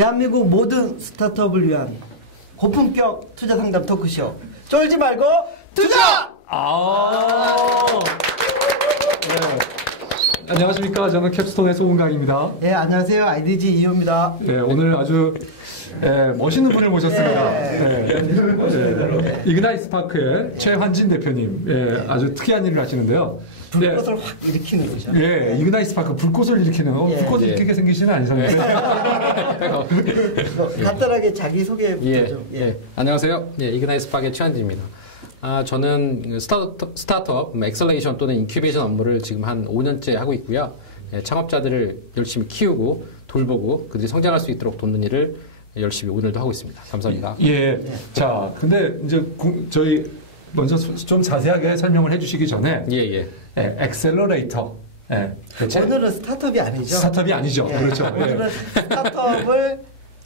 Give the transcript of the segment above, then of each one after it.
대한민국 모든 스타트업을 위한 고품격 투자 상담 토크쇼. 쫄지 말고 투자! 네. 안녕하십니까. 저는 캡스톤의 소은강입니다. 네, 안녕하세요. IDG 이호입니다. 네, 오늘 아주 멋있는 분을 모셨습니다. 이그나이 스파크의 최환진 대표님. 아주 특이한 일을 하시는데요. 불꽃을 확 일으키는 거죠. 예, 이그나이 스파크, 불꽃을 일으키는, 불꽃을 일으키게 생기시는 아니상이에요. 간단하게 자기소개 부탁드리죠. 안녕하세요. 이그나이 스파크의 최환진입니다. 저는 스타트업, 엑셀레이션 또는 인큐베이션 업무를 지금 한 5년째 하고 있고요. 창업자들을 열심히 키우고 돌보고 그들이 성장할 수 있도록 돕는 일을 열심히 오늘도 하고 있습니다. 감사합니다. 자, 근데 이제 저희 먼저 좀 자세하게 설명을 해주시기 전에 엑셀러레이터. 오늘은 스타트업이 아니죠. 스타트업이 아니죠. 그렇죠. 오늘은 스타트업을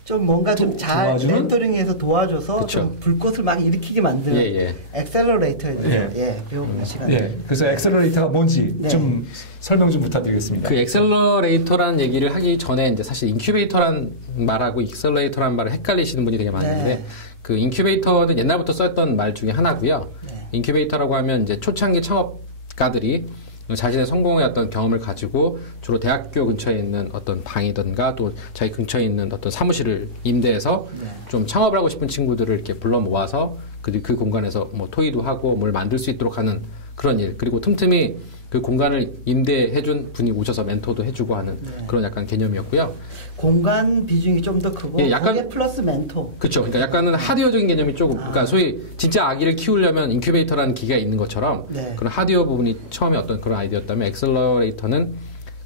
좀 뭔가 좀 잘 멘토링해서 도와줘서 좀 불꽃을 막 일으키게 만드는 엑셀러레이터에 대해서 배워보는 시간이에요. 그래서 엑셀러레이터가 뭔지 좀 설명 좀 부탁드리겠습니다. 그 엑셀러레이터라는 얘기를 하기 전에 이제 사실 인큐베이터란 말하고 엑셀러레이터란 말을 헷갈리시는 분이 되게 많은데 그 인큐베이터는 옛날부터 썼던 말 중에 하나고요. 인큐베이터라고 하면 이제 초창기 창업가들이 자신의 성공의 어떤 경험을 가지고 주로 대학교 근처에 있는 어떤 방이든가 또 자기 근처에 있는 어떤 사무실을 임대해서 좀 창업을 하고 싶은 친구들을 이렇게 불러 모아서 그 공간에서 뭐 토의도 하고 뭘 만들 수 있도록 하는 그런 일. 그리고 틈틈이 그 공간을 임대해준 분이 오셔서 멘토도 해주고 하는 그런 약간 개념이었고요. 공간 비중이 좀 더 크고 약간 플러스 멘토. 그렇죠. 그러니까 약간은 하드웨어적인 개념이 조금 그러니까 소위 진짜 아기를 키우려면 인큐베이터라는 기계가 있는 것처럼 그런 하드웨어 부분이 처음에 어떤 그런 아이디어였다면 엑셀러레이터는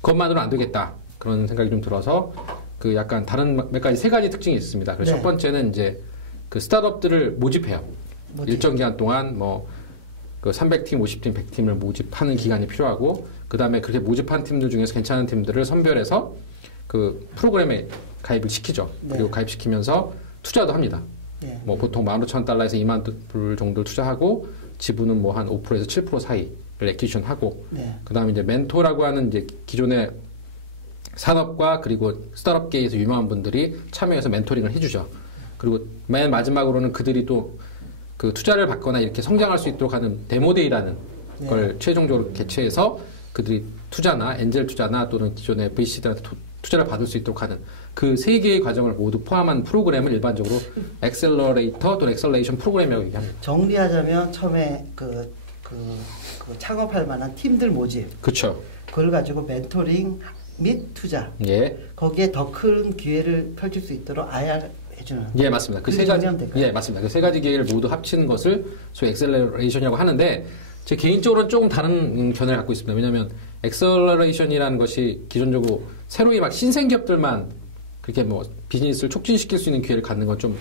그것만으로는 안 되겠다. 그런 생각이 좀 들어서 그 약간 다른 몇 가지 세 가지 특징이 있습니다. 그래서 첫 번째는 이제 그 스타트업들을 모집해요. 일정 기간 동안 그 300팀, 50팀, 100팀을 모집하는 기간이 필요하고 그 다음에 그렇게 모집한 팀들 중에서 괜찮은 팀들을 선별해서 그 프로그램에 가입을 시키죠. 그리고 가입시키면서 투자도 합니다. 뭐 보통 15,000달러에서 2만 불 정도 투자하고 지분은 뭐 한 5%에서 7% 사이를 액퀴지션 하고 그 다음에 이제 멘토라고 하는 이제 기존의 산업과 그리고 스타트업계에서 유명한 분들이 참여해서 멘토링을 해주죠. 그리고 맨 마지막으로는 그들이 또 그 투자를 받거나 이렇게 성장할 수 있도록 하는 데모데이라는 걸 최종적으로 개최해서 그들이 투자나 엔젤 투자나 또는 기존의 VC들한테 투자를 받을 수 있도록 하는 그 세 개의 과정을 모두 포함한 프로그램을 일반적으로 엑셀러레이터 또는 엑셀레이션 프로그램이라고 얘기합니다. 정리하자면 처음에 그 창업할 만한 팀들 모집. 그렇죠. 그걸 가지고 멘토링 및 투자. 거기에 더 큰 기회를 펼칠 수 있도록 IR 해주는. 맞습니다. 그 세 가지. 맞습니다. 그 세 가지 기회를 모두 합치는 것을 소위 엑셀러레이션이라고 하는데 제 개인적으로는 조금 다른 견해를 갖고 있습니다. 왜냐하면 엑셀러레이션이라는 것이 기존적으로 새로이 막 신생기업들만 그렇게 뭐 비즈니스를 촉진시킬 수 있는 기회를 갖는 건 좀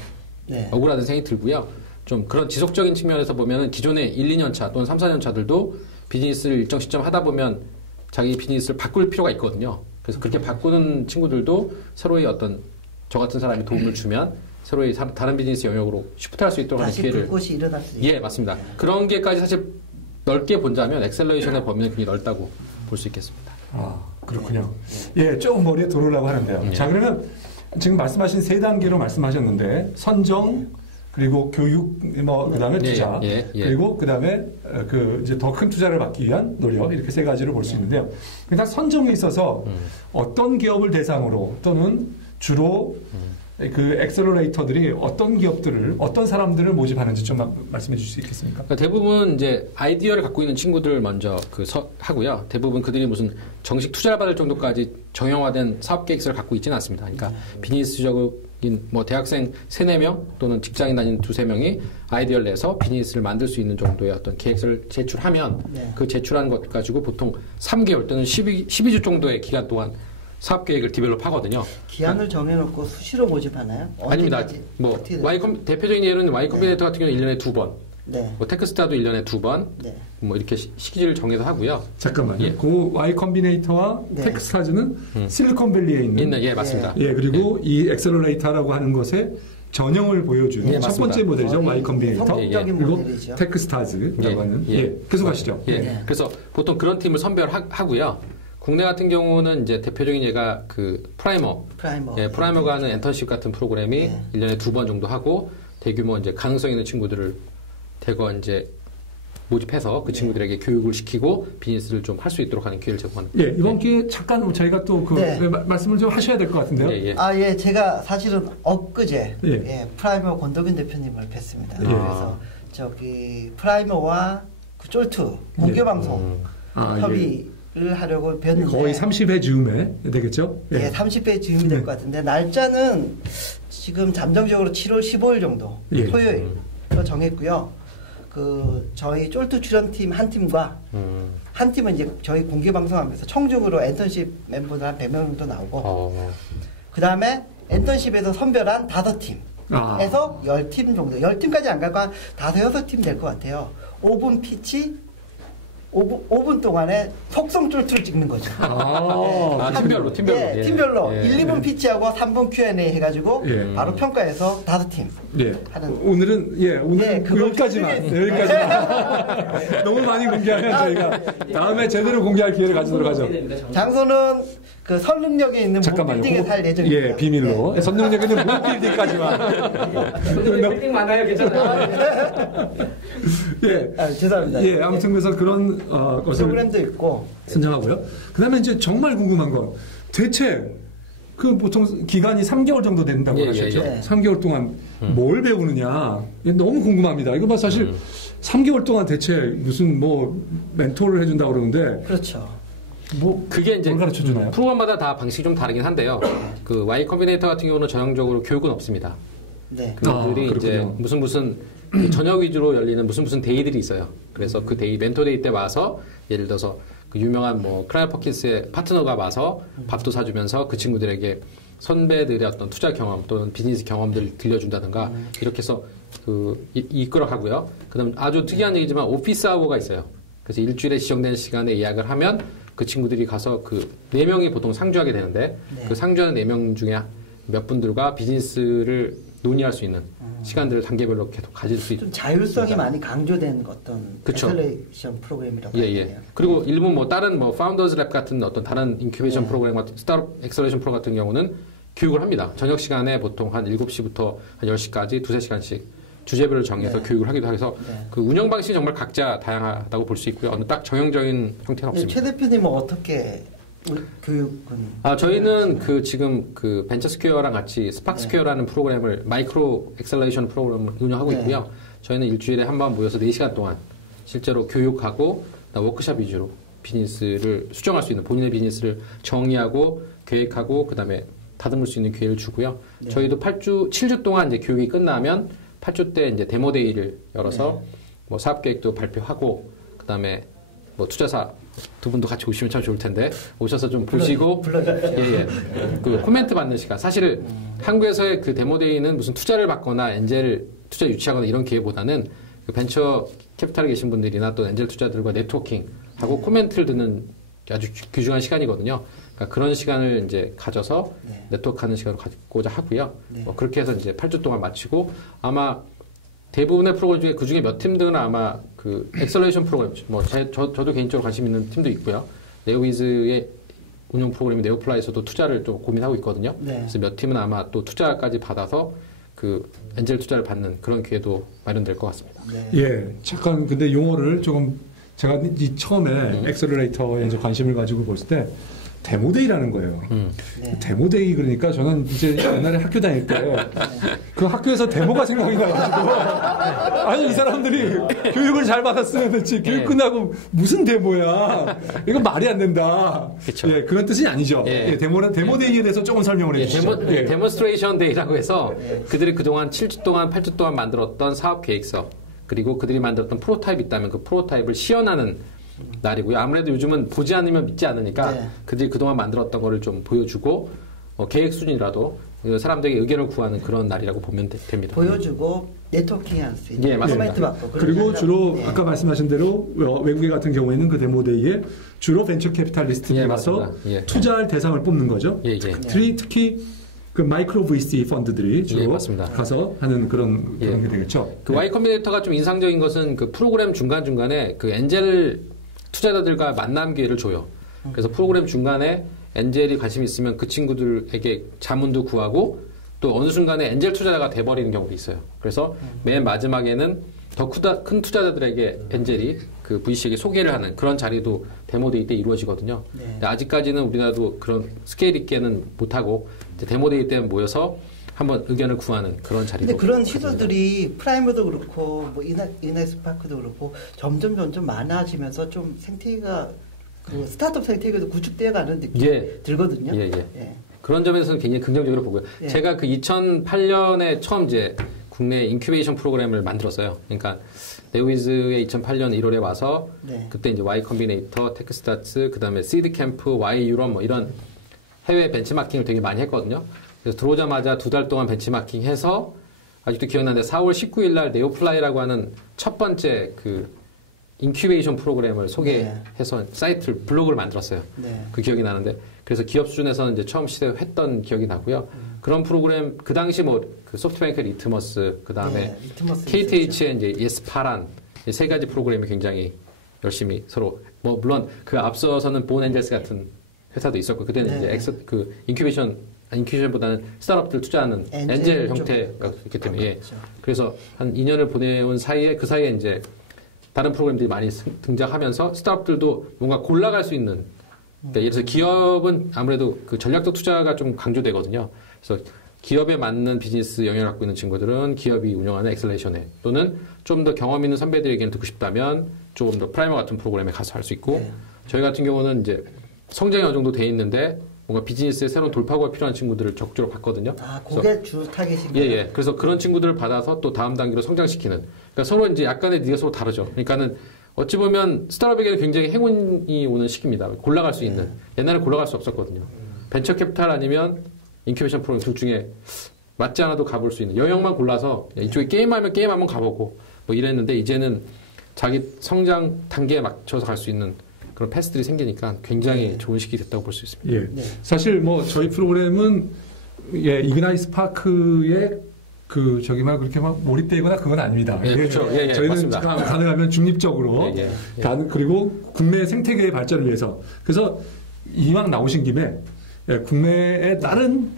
억울하다는 생각이 들고요. 좀 그런 지속적인 측면에서 보면은 기존의 1, 2년 차 또는 3, 4년 차들도 비즈니스를 일정 시점 하다 보면 자기 비즈니스를 바꿀 필요가 있거든요. 그래서 그렇게 바꾸는 친구들도 새로이 어떤 저 같은 사람이 도움을 주면 새로이 다른 비즈니스 영역으로 쉬프트할 수 있도록 하는 기회를. 다시 불꽃이 일어날 수 있어요. 맞습니다. 그런 게까지 사실 넓게 본다면 엑셀레이션의 범위는 굉장히 넓다고 볼 수 있겠습니다. 그렇군요. 조금 머리에 들어오려고 하는데요. 자, 그러면 지금 말씀하신 세 단계로 말씀하셨는데 선정, 그리고 교육, 그다음에 투자, 그리고 그다음에 이제 더 큰 투자를 받기 위한 노력, 이렇게 세 가지를 볼 수 있는데요. 일단 선정에 있어서 어떤 기업을 대상으로 또는 주로 그 엑셀러레이터들이 어떤 기업들을, 어떤 사람들을 모집하는지 좀 말씀해 주실 수 있겠습니까? 그러니까 대부분 이제 아이디어를 갖고 있는 친구들을 먼저 하고요. 대부분 그들이 무슨 정식 투자를 받을 정도까지 정형화된 사업 계획서를 갖고 있지는 않습니다. 그러니까 비즈니스적인 뭐 대학생 3, 4명 또는 직장인 다니는 2, 3명이 아이디어를 내서 비즈니스를 만들 수 있는 정도의 어떤 계획서를 제출하면 그 제출한 것 가지고 보통 3개월 또는 12주 정도의 기간 동안 사업 계획을 디벨롭 하거든요. 기한을 정해놓고 수시로 모집하나요? 아닙니다. 뭐 대표적인 예로는 Y 컴비네이터 같은 경우는 1년에 2번, 뭐 테크스타도 1년에 2번, 뭐 이렇게 시기를 정해서 하고요. 잠깐만요. 그 Y 컴비네이터와 테크스타즈는 실리콘밸리에 있는. 맞습니다. 그리고 이 엑셀러레이터라고 하는 것의 전형을 보여주는 첫 번째 모델이죠. Y 컴비네이터. 그리고 테크스타즈라고 하는. 계속하시죠. 그래서 보통 그런 팀을 선별하고요. 국내 같은 경우는 이제 대표적인 예가 그 프라이머. 예, 프라이머가 하는 엔턴십 같은 프로그램이 1년에 2번 정도 하고 대규모 이제 가능성 있는 친구들을 대거 이제 모집해서 그 친구들에게 교육을 시키고 비즈니스를 좀 할 수 있도록 하는 기회를 제공하는. 예, 이번 기회에 잠깐 저희가 또 그 말씀을 좀 하셔야 될 것 같은데요. 예, 제가 사실은 엊그제 프라이머 권덕윤 대표님을 뵀습니다. 그래서 저기 프라이머와 그 쫄투 공개 방송 협의를 하려고 뵀는데 거의 30회 즈음에 되겠죠? 예, 30회 즈음이 될 것 같은데 날짜는 지금 잠정적으로 7월 15일 정도 토요일로 정했고요. 그 저희 쫄투 출연팀 한 팀과 한 팀은 이제 저희 공개 방송하면서 총적으로 엔턴십 멤버들 한 100명 정도 나오고 그 다음에 엔턴십에서 선별한 5팀에서 10팀 정도 10팀까지 안 갈고 한 5, 6팀 될 것 같아요. 5분 피치 5분 동안에 속성 쫄투를 찍는 거죠. 팀별로. 예, 팀별로. 1, 2분 피치하고 3분 Q&A 해가지고 바로 평가해서 5팀. 하는. 오늘은 여기까지만. 너무 많이 공개하면 저희가 다음에 제대로 공개할 기회를 가지도록 하죠. 장소는 그 선릉역에 있는 모빌딩에 살 예정입니다. 예, 비밀로. 선릉역에 있는 모빌딩까지만. 빌딩 많아요, 괜찮아요. 죄송합니다. 예, 아무튼 그래서 그런 것을 프로그램도 있고 선정하고요. 그다음에 이제 정말 궁금한 건 대체 그 보통 기간이 3개월 정도 된다고 하셨죠. 3개월 동안 뭘 배우느냐 너무 궁금합니다. 이거 봐 사실 3개월 동안 대체 무슨 뭐 멘토를 해준다고 그러는데 그렇죠. 뭐 그게 이제 가르쳐 주나요? 프로그램마다 다 방식이 좀 다르긴 한데요. 그 Y 컴비네이터 같은 경우는 전형적으로 교육은 없습니다. 그들이 이제 무슨 저녁 위주로 열리는 무슨 데이들이 있어요. 그래서 그 데이 멘토 데이 때 와서 예를 들어서 그 유명한 뭐 클라이어 퍼킨스의 파트너가 와서 밥도 사주면서 그 친구들에게 선배들의 어떤 투자 경험 또는 비즈니스 경험들을 들려준다든가 이렇게 해서 그 이끌어가고요. 그다음 아주 특이한 얘기지만 오피스 아워가 있어요. 그래서 일주일에 지정된 시간에 예약을 하면 그 친구들이 가서 그 4명이 보통 상주하게 되는데 그 상주하는 4명 중에 몇 분들과 비즈니스를 논의할 수 있는 시간들을 단계별로 계속 가질 수 있는 자율성이 많이 강조된 어떤 엑셀레이션 프로그램이라고 예. 그리고 일부 뭐 다른 뭐 파운더즈 랩 같은 어떤 다른 인큐베이션 프로그램 같은 스타트업 엑셀레이션 프로 같은 경우는 교육을 합니다. 저녁 시간에 보통 한 7시부터 한 10시까지 2-3시간씩 주제별을 정해서 교육을 하기도 해서 그 운영 방식이 정말 각자 다양하다고 볼 수 있고요. 어느 딱 정형적인 형태는 없습니다. 최 대표님은 어떻게 교육은? 저희는 그 지금 그 벤처스퀘어랑 같이 스팍스퀘어라는 프로그램을 마이크로 엑셀레이션 프로그램을 운영하고 있고요. 저희는 일주일에 한 번 모여서 4시간 동안 실제로 교육하고 워크숍 위주로 비즈니스를 수정할 수 있는 본인의 비즈니스를 정의하고 계획하고 그다음에 다듬을 수 있는 기회를 주고요. 저희도 7주 동안 이제 교육이 끝나면 8주 때 이제 데모 데이를 열어서 뭐 사업 계획도 발표하고 그다음에 뭐 투자사 두 분도 같이 오시면 참 좋을 텐데 오셔서 좀 보시고 그 코멘트 받는 시간. 사실 한국에서의 그 데모 데이는 무슨 투자를 받거나 엔젤 투자 유치하거나 이런 기회보다는 그 벤처 캐피탈에 계신 분들이나 또 엔젤 투자들과 네트워킹하고 코멘트를 듣는 아주 귀중한 시간이거든요. 그러니까 그런 시간을 이제 가져서 네트워크하는 시간을 갖고자 하고요. 뭐 그렇게 해서 이제 8주 동안 마치고 아마 대부분의 프로그램 중에 그 중에 몇 팀들은 아마 그 엑셀레이션 프로그램, 뭐 저도 개인적으로 관심 있는 팀도 있고요. 네오위즈의 운영 프로그램인 네오플라이에서도 투자를 좀 고민하고 있거든요. 그래서 몇 팀은 아마 또 투자까지 받아서 그 엔젤 투자를 받는 그런 기회도 마련될 것 같습니다. 예, 잠깐 근데 용어를 조금 제가 처음에 엑셀러레이터에 이제 관심을 가지고 볼 때 데모데이라는 거예요. 데모데이 그러니까 저는 이제 옛날에 학교 다닐 때 그 학교에서 데모가 생각이 나가지고 아니 이 사람들이 교육을 잘 받았으면 됐지 교육 끝나고 무슨 데모야 이건 말이 안 된다. 예, 그런 뜻이 아니죠. 데모데이에 대해서 조금 설명을 해주시죠. 데몬스트레이션 데이라고 해서 그들이 그동안 7주 동안 8주 동안 만들었던 사업 계획서 그리고 그들이 만들었던 프로타입이 있다면 그 프로타입을 시연하는 날이고요. 아무래도 요즘은 보지 않으면 믿지 않으니까 그들이 그동안 만들었던 거를 좀 보여주고 계획 수준이라도 사람들에게 의견을 구하는 그런 날이라고 보면 됩니다. 보여주고 네트워킹 할 수 있는 코멘트 받고 그리고 주로 아까 말씀하신 대로 외국에 같은 경우에는 그 데모데이에 주로 벤처 캐피탈리스트들이 와서 투자할 대상을 뽑는 거죠. 특히 그 마이크로 VC 펀드들이 주로 가서 하는 그런 게 되겠죠. 그 Y 컴비네이터가 좀 인상적인 것은 그 프로그램 중간중간에 그 엔젤 투자자들과 만남 기회를 줘요. 그래서 프로그램 중간에 엔젤이 관심이 있으면 그 친구들에게 자문도 구하고 또 어느 순간에 엔젤 투자자가 돼버리는 경우도 있어요. 그래서 맨 마지막에는 더 큰 투자자들에게 엔젤이 그 VC에게 소개를 하는 그런 자리도 데모데이 때 이루어지거든요. 네. 근데 아직까지는 우리나라도 그런 스케일 있게는 못하고 데모데이 때 모여서 한번 의견을 구하는 그런 자리도. 근데 그런 시도들이 프라이머도 그렇고 뭐 이나스파크도 그렇고 점점 많아지면서 좀 생태계가 그 스타트업 생태계도 구축되어 가는 느낌이 들거든요. 예. 그런 점에서는 굉장히 긍정적으로 보고요. 예. 제가 그 2008년에 처음 이제 국내 인큐베이션 프로그램을 만들었어요. 그러니까 네오위즈에 2008년 1월에 와서 그때 이제 Y 컴비네이터, 테크스타츠, 그다음에 시드 캠프, Y 유럽 뭐 이런 해외 벤치마킹을 되게 많이 했거든요. 그래서 들어오자마자 2달 동안 벤치마킹해서 아직도 기억나는데 4월 19일 날 네오플라이라고 하는 첫 번째 그 인큐베이션 프로그램을 소개해서 사이트를 블로그를 만들었어요. 그 기억이 나는데 그래서 기업 수준에서는 이제 처음 시도했던 기억이 나고요. 그런 프로그램 그 당시 뭐 그 소프트뱅크 리트머스 그다음에 KTH의 이제 예스파란 세 가지 프로그램이 굉장히 열심히 서로 뭐 물론 그 앞서서는 본 엔젤스 같은 회사도 있었고 그때는 이제 그 인큐베이션보다는 스타트업들 투자하는 엔젤 형태가 있기 때문에 그래서 한 2년을 보내온 사이에 그 사이에 이제 다른 프로그램들이 많이 등장하면서 스타트업들도 뭔가 골라갈 수 있는 그러니까 예를 들어서 기업은 아무래도 그 전략적 투자가 좀 강조되거든요. 그래서 기업에 맞는 비즈니스 영역을 갖고 있는 친구들은 기업이 운영하는 엑셀레이션에 또는 좀 더 경험 있는 선배들에게는 듣고 싶다면 조금 더 프라이머 같은 프로그램에 가서 할 수 있고 저희 같은 경우는 이제 성장이 어느 정도 돼 있는데 뭔가 비즈니스에 새로운 돌파구가 필요한 친구들을 적극적으로 받거든요. 아, 그게 주 타겟인가요? 예. 그래서 그런 친구들을 받아서 또 다음 단계로 성장시키는. 그러니까 서로 이제 약간의 니가 서로 다르죠. 그러니까는 어찌 보면 스타트업에게는 굉장히 행운이 오는 시기입니다. 골라갈 수 있는. 옛날에 골라갈 수 없었거든요. 벤처 캐피탈 아니면 인큐베이션 프로그램 둘 중에 맞지 않아도 가볼 수 있는. 영역만 골라서 이쪽에 게임하면 게임 한번 가보고 뭐 이랬는데 이제는 자기 성장 단계에 맞춰서 갈 수 있는 그런 패스들이 생기니까 굉장히 좋은 시기 됐다고 볼 수 있습니다. 사실 뭐 저희 프로그램은 이그나이스 파크에 그 저기 막 그렇게 막 몰입되거나 그건 아닙니다. 그렇죠. 저희는 맞습니다. 가능하면 중립적으로 그리고 국내 생태계의 발전을 위해서 그래서 이왕 나오신 김에 국내의 다른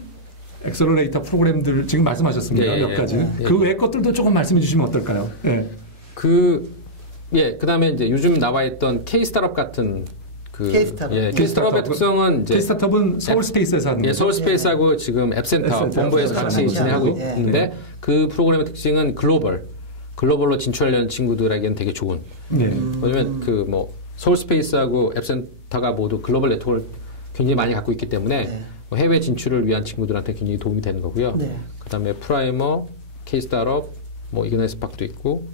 엑셀러레이터 프로그램들 지금 말씀하셨습니다. 몇 가지. 그 외 것들도 조금 말씀해 주시면 어떨까요? 그다음에 이제 요즘 나와 있던 K-스타트업 같은 K-스타트업의 특성은 이제 K-스타트업은 서울스페이스에서 하는 거죠. 서울스페이스하고 지금 앱센터 본부에서 같이 진행하고 있는데 그 프로그램의 특징은 글로벌로 진출하려는 친구들에게는 되게 좋은. 왜냐면 그 뭐 서울스페이스하고 앱센터가 모두 글로벌 네트워크를 굉장히 많이 갖고 있기 때문에 해외 진출을 위한 친구들한테 굉장히 도움이 되는 거고요. 그다음에 프라이머, K-스타트업, 뭐 이그나이스 파크도 있고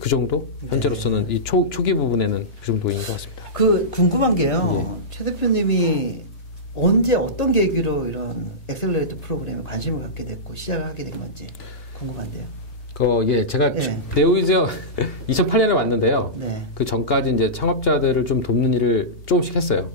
그 정도? 현재로서는 이 초기 부분에는 그 정도인 것 같습니다. 그 궁금한 게요. 최 대표님이 언제 어떤 계기로 이런 엑셀러레이터 프로그램에 관심을 갖게 됐고 시작을 하게 된 건지 궁금한데요. 제가 네오위즈 2008년에 왔는데요. 그 전까지 이제 창업자들을 좀 돕는 일을 조금씩 했어요.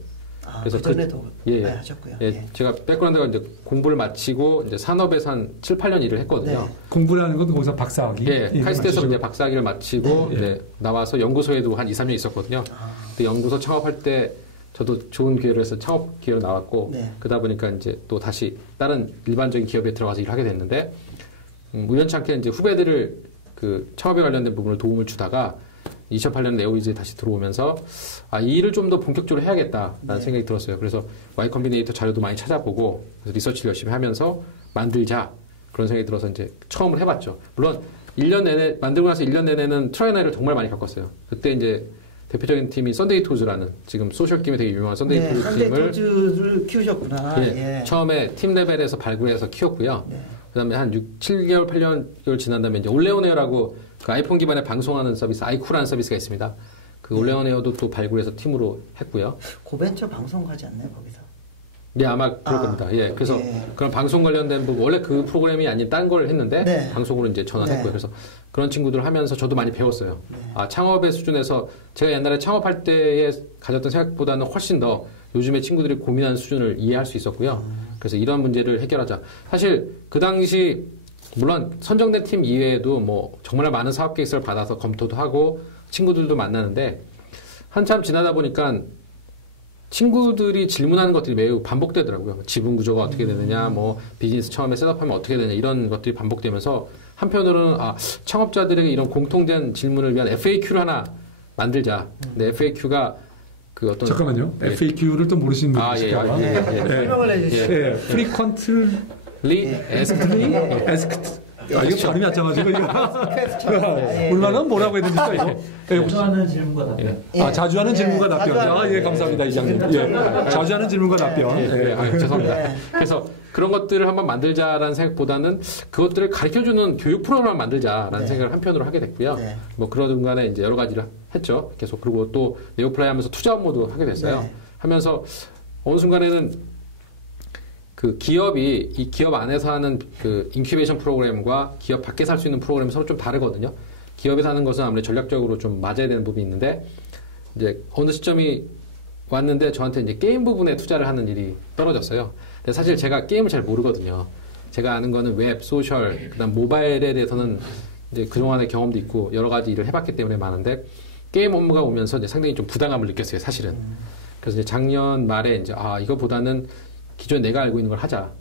그래서 그 전에도 하셨고요. 제가 백그라운드가 이제 공부를 마치고 이제 산업에서 한 7, 8년 일을 했거든요. 공부라는 건 거기서 박사학위. 카이스트에서 이제 박사학위를 마치고 이제 나와서 연구소에도 한 2, 3년 있었거든요. 근데 연구소 창업할 때 저도 좋은 기회를 해서 창업 기회로 나왔고 그러다 보니까 이제 또 다시 다른 일반적인 기업에 들어가서 일을 하게 됐는데 우연찮게 이제 후배들을 그 창업에 관련된 부분을 도움을 주다가 2008년 네오위즈에 다시 들어오면서 이 일을 좀 더 본격적으로 해야겠다라는 생각이 들었어요. 그래서 Y 컴비네이터 자료도 많이 찾아보고 그래서 리서치를 열심히 하면서 만들자 그런 생각이 들어서 이제 처음을 해봤죠. 물론 1년 내내 만들고 나서 1년 내내는 트라이나이를 정말 많이 겪었어요. 그때 이제 대표적인 팀이 썬데이 토즈라는 지금 소셜 게임에 되게 유명한 썬데이 토즈 팀을 키우셨구나. 처음에 팀 레벨에서 발굴해서 키웠고요. 그다음에 한 7개월, 8개월 지난 다음에 이제 올레오네어라고 그 아이폰 기반의 방송하는 서비스 아이쿠라는 서비스가 있습니다. 그 올레오네어도 또 발굴해서 팀으로 했고요. 고벤처 방송 가지 않나요 거기서? 아마 그럴 겁니다. 그래서 그런 방송 관련된 부분 원래 그 프로그램이 아닌 딴 걸 했는데 방송으로 이제 전환했고요. 그래서 그런 친구들 하면서 저도 많이 배웠어요. 창업의 수준에서 제가 옛날에 창업할 때에 가졌던 생각보다는 훨씬 더 요즘의 친구들이 고민하는 수준을 이해할 수 있었고요. 그래서 이런 문제를 해결하자. 사실 그 당시 물론 선정된 팀 이외에도 뭐 정말 많은 사업 계획서를 받아서 검토도 하고 친구들도 만나는데 한참 지나다 보니까 친구들이 질문하는 것들이 매우 반복되더라고요. 지분 구조가 어떻게 되느냐, 뭐 비즈니스 처음에 셋업하면 어떻게 되냐 이런 것들이 반복되면서 한편으로는 창업자들에게 이런 공통된 질문을 위한 FAQ를 하나 만들자. 근데 FAQ가 그 어떤 잠깐만요. FAQ를 또 모르시는 분이 계실까봐. 설명을 해주시죠. Frequently asked. 이거 발음이 안 짜가지고 이거 물론은 뭐라고 해야 됩니까 이거? 자주 하는 질문과 답변. 자주 하는 질문과 답변. 예, 감사합니다 이장님. 자주 하는 질문과 답변. 죄송합니다. 그래서 그런 것들을 한번 만들자라는 생각보다는 그것들을 가르쳐주는 교육 프로그램을 만들자라는 생각을 한편으로 하게 됐고요. 뭐 그러던 중간에 이제 여러 가지를 했죠. 계속 그리고 또 네오플라이 하면서 투자 업무도 하게 됐어요. 하면서 어느 순간에는 그 기업이 이 기업 안에서 하는 그 인큐베이션 프로그램과 기업 밖에서 할 수 있는 프로그램이 서로 좀 다르거든요. 기업에서 하는 것은 아무래도 전략적으로 좀 맞아야 되는 부분이 있는데 이제 어느 시점이 왔는데 저한테 이제 게임 부분에 투자를 하는 일이 떨어졌어요. 근데 사실 제가 게임을 잘 모르거든요. 제가 아는 거는 웹, 소셜, 그다음 모바일에 대해서는 이제 그동안의 경험도 있고 여러 가지 일을 해봤기 때문에 많은데 게임 업무가 오면서 이제 상당히 좀 부담감을 느꼈어요, 사실은. 그래서 이제 작년 말에 이제 이거보다는 기존에 내가 알고 있는 걸 하자.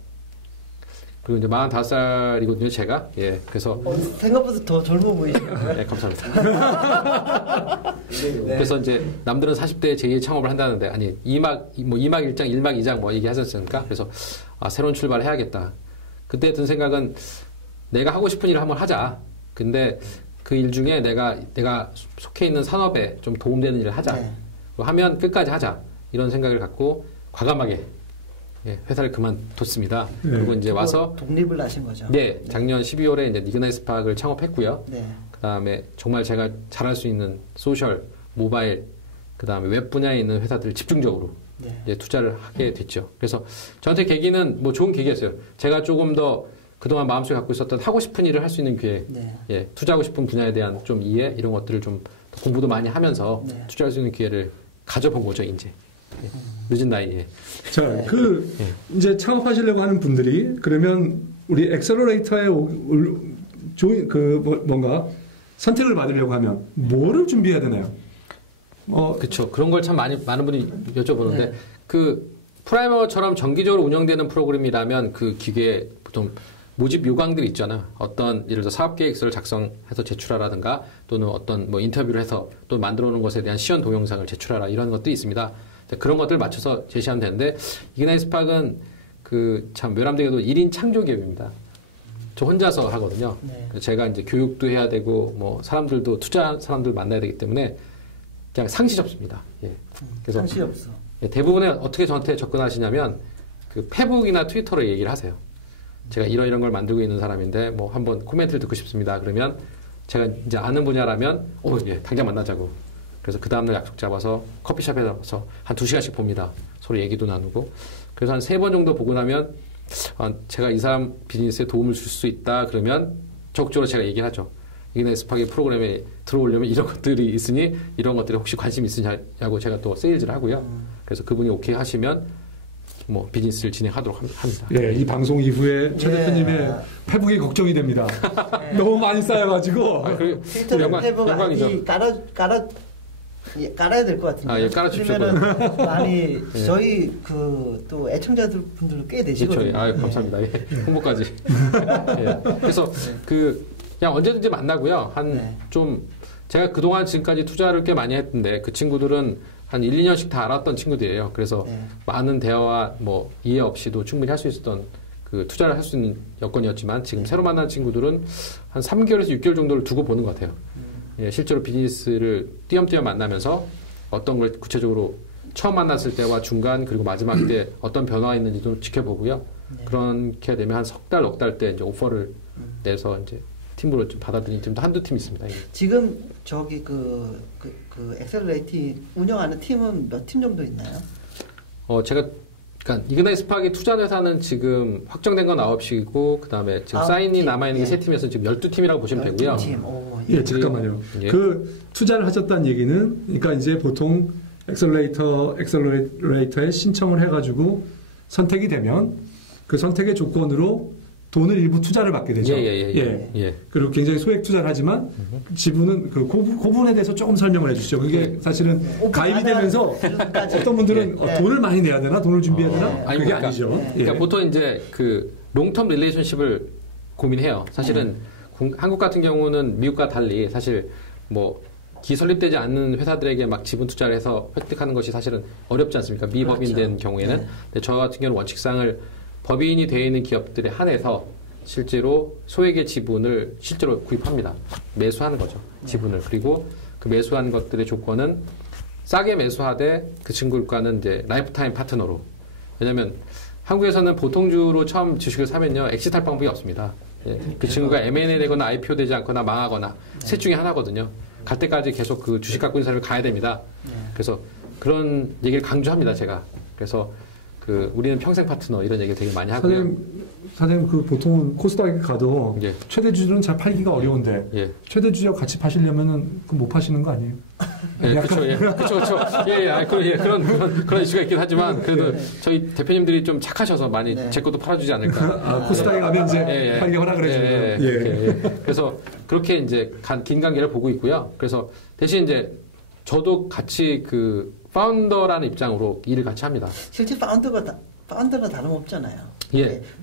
그리고 이제 45살이거든요, 제가. 예, 그래서. 생각보다 더 젊어 보이시네요. 네, 감사합니다. 그래서 이제 남들은 40대에 제2의 창업을 한다는데, 아니, 2막 1장, 1막 2장 뭐 얘기하셨으니까. 그래서, 새로운 출발을 해야겠다. 그때 든 생각은 내가 하고 싶은 일을 한번 하자. 근데 그 일 중에 내가 속해 있는 산업에 좀 도움되는 일을 하자. 하면 끝까지 하자. 이런 생각을 갖고 과감하게 회사를 그만뒀습니다. 그리고 이제 와서 독립을 하신 거죠. 네, 작년 12월에 이제 이그나이스팍을 창업했고요. 그 다음에 정말 제가 잘할 수 있는 소셜, 모바일, 그 다음에 웹 분야에 있는 회사들을 집중적으로 이제 투자를 하게 됐죠. 그래서 저한테 계기는 뭐 좋은 계기였어요. 제가 조금 더 그동안 마음속에 갖고 있었던 하고 싶은 일을 할 수 있는 기회, 투자하고 싶은 분야에 대한 좀 이해 이런 것들을 좀 공부도 많이 하면서 투자할 수 있는 기회를 가져본 거죠, 이제. 늦은 나이에. 자, 이제 창업하시려고 하는 분들이 그러면 우리 엑셀러레이터에 뭔가 선택을 받으려고 하면 뭐를 준비해야 되나요? 그렇죠. 그런 걸 참 많은 분이 여쭤보는데 그 프라이머처럼 정기적으로 운영되는 프로그램이라면 그 기계에 보통 모집 요강들이 있잖아. 어떤 예를 들어 사업계획서를 작성해서 제출하라든가 또는 어떤 뭐 인터뷰를 해서 또 만들어 놓은 것에 대한 시연 동영상을 제출하라 이런 것들이 있습니다. 그런 것들을 맞춰서 제시하면 되는데 이그나이스팍은 그 참 묘람되게도 1인 창조 기업입니다. 저 혼자서 하거든요. 제가 이제 교육도 해야 되고 뭐 사람들도 투자 사람들 만나야 되기 때문에 그냥 상시 접습니다. 그래서 상시 접수. 대부분의 어떻게 저한테 접근하시냐면 그 페북이나 트위터로 얘기를 하세요. 제가 이런 걸 만들고 있는 사람인데 뭐 한번 코멘트를 듣고 싶습니다. 그러면 제가 이제 아는 분야라면 당장 만나자고. 그래서 그 다음날 약속 잡아서 커피숍에 가서 한 2시간씩 봅니다. 서로 얘기도 나누고. 그래서 한 3번 정도 보고 나면 제가 이 사람 비즈니스에 도움을 줄 수 있다. 그러면 적극적으로 제가 얘기를 하죠. 이그나이스팍의 프로그램에 들어오려면 이런 것들이 있으니 이런 것들에 혹시 관심 있으냐고 제가 또 세일즈를 하고요. 그래서 그분이 오케이 하시면 뭐 비즈니스를 진행하도록 합니다. 예, 이 방송 이후에 최 대표님의 페북이 걱정이 됩니다. 너무 많이 쌓여가지고. 영광이죠. 깔아야 될 것 같은데. 깔아주십시오. 많이 저희 또 애청자들 분들 꽤 되시거든요. 감사합니다. 홍보까지. 그래서 그냥 언제든지 만나고요. 제가 그동안 지금까지 투자를 꽤 많이 했는데 그 친구들은 한 1, 2년씩 다 알았던 친구들이에요. 그래서 많은 대화와 뭐 이해 없이도 충분히 할 수 있었던 그 투자를 할 수 있는 여건이었지만 지금 새로 만난 친구들은 한 3개월에서 6개월 정도를 두고 보는 것 같아요. 실제로 비즈니스를 띄엄띄엄 만나면서 어떤 걸 구체적으로 처음 만났을 때와 중간 그리고 마지막 때 어떤 변화가 있는지도 지켜보고요. 그렇게 되면 한 석 달, 넉 달 때 이제 오퍼를 내서 이제 팀으로 좀 받아들인 팀도 한두 팀 있습니다. 지금 저기 그 엑셀러레이트 운영하는 팀은 몇 팀 정도 있나요? 그러니까 이그나이스팍의 투자 회사는 지금 확정된 건 9팀이고 그다음에 지금 사인이 남아 있는 게 3팀에서 지금 12팀이라고 보시면 되고요. 잠깐만요. 그 투자를 하셨다는 얘기는 그러니까 이제 보통 엑셀러레이터에 신청을 해 가지고 선택이 되면 그 선택의 조건으로 돈을 일부 투자를 받게 되죠. 그리고 굉장히 소액 투자를 하지만 지분은 그 부분에 대해서 조금 설명을 해주시죠. 그게 사실은 가입이 되면서 어떤 분들은 돈을 많이 내야 되나, 돈을 준비해야 되나, 그게 그러니까, 아니죠. 그러니까 보통 이제 그 롱텀 릴레이션십을 고민해요. 사실은 한국 같은 경우는 미국과 달리 사실 뭐 기설립되지 않는 회사들에게 막 지분 투자를 해서 획득하는 것이 사실은 어렵지 않습니까? 미법인된 경우에는. 근데 저 같은 경우는 원칙상을 법인이 되어 있는 기업들에 한해서 실제로 소액의 지분을 실제로 구입합니다. 매수하는 거죠. 지분을. 그리고 그 매수한 것들의 조건은 싸게 매수하되 그 친구과는 이제 라이프타임 파트너로. 왜냐면 한국에서는 보통주로 처음 주식을 사면요. 엑시트할 방법이 없습니다. 그 친구가 M&A 되거나 IPO 되지 않거나 망하거나 셋 중에 하나거든요. 갈 때까지 계속 그 주식 갖고 있는 사람이 가야 됩니다. 그래서 그런 얘기를 강조합니다, 제가. 그래서 그 우리는 평생 파트너 이런 얘기를 되게 많이 하고요. 사장님 그 보통은 코스닥에 가도 최대 주주는 잘 팔기가 어려운데 최대 주주와 같이 파시려면은 그 못 파시는 거 아니에요? 그렇죠. 그런 이슈가 있긴 하지만 그래도 저희 대표님들이 좀 착하셔서 많이 제 것도 팔아주지 않을까. 코스닥에 가면 이제 팔기 허락을 해주는. 그래서 그렇게 이제 긴 관계를 보고 있고요. 그래서 대신 이제 저도 같이 그 파운더라는 입장으로 일을 같이 합니다. 실제 파운더가 다름없잖아요.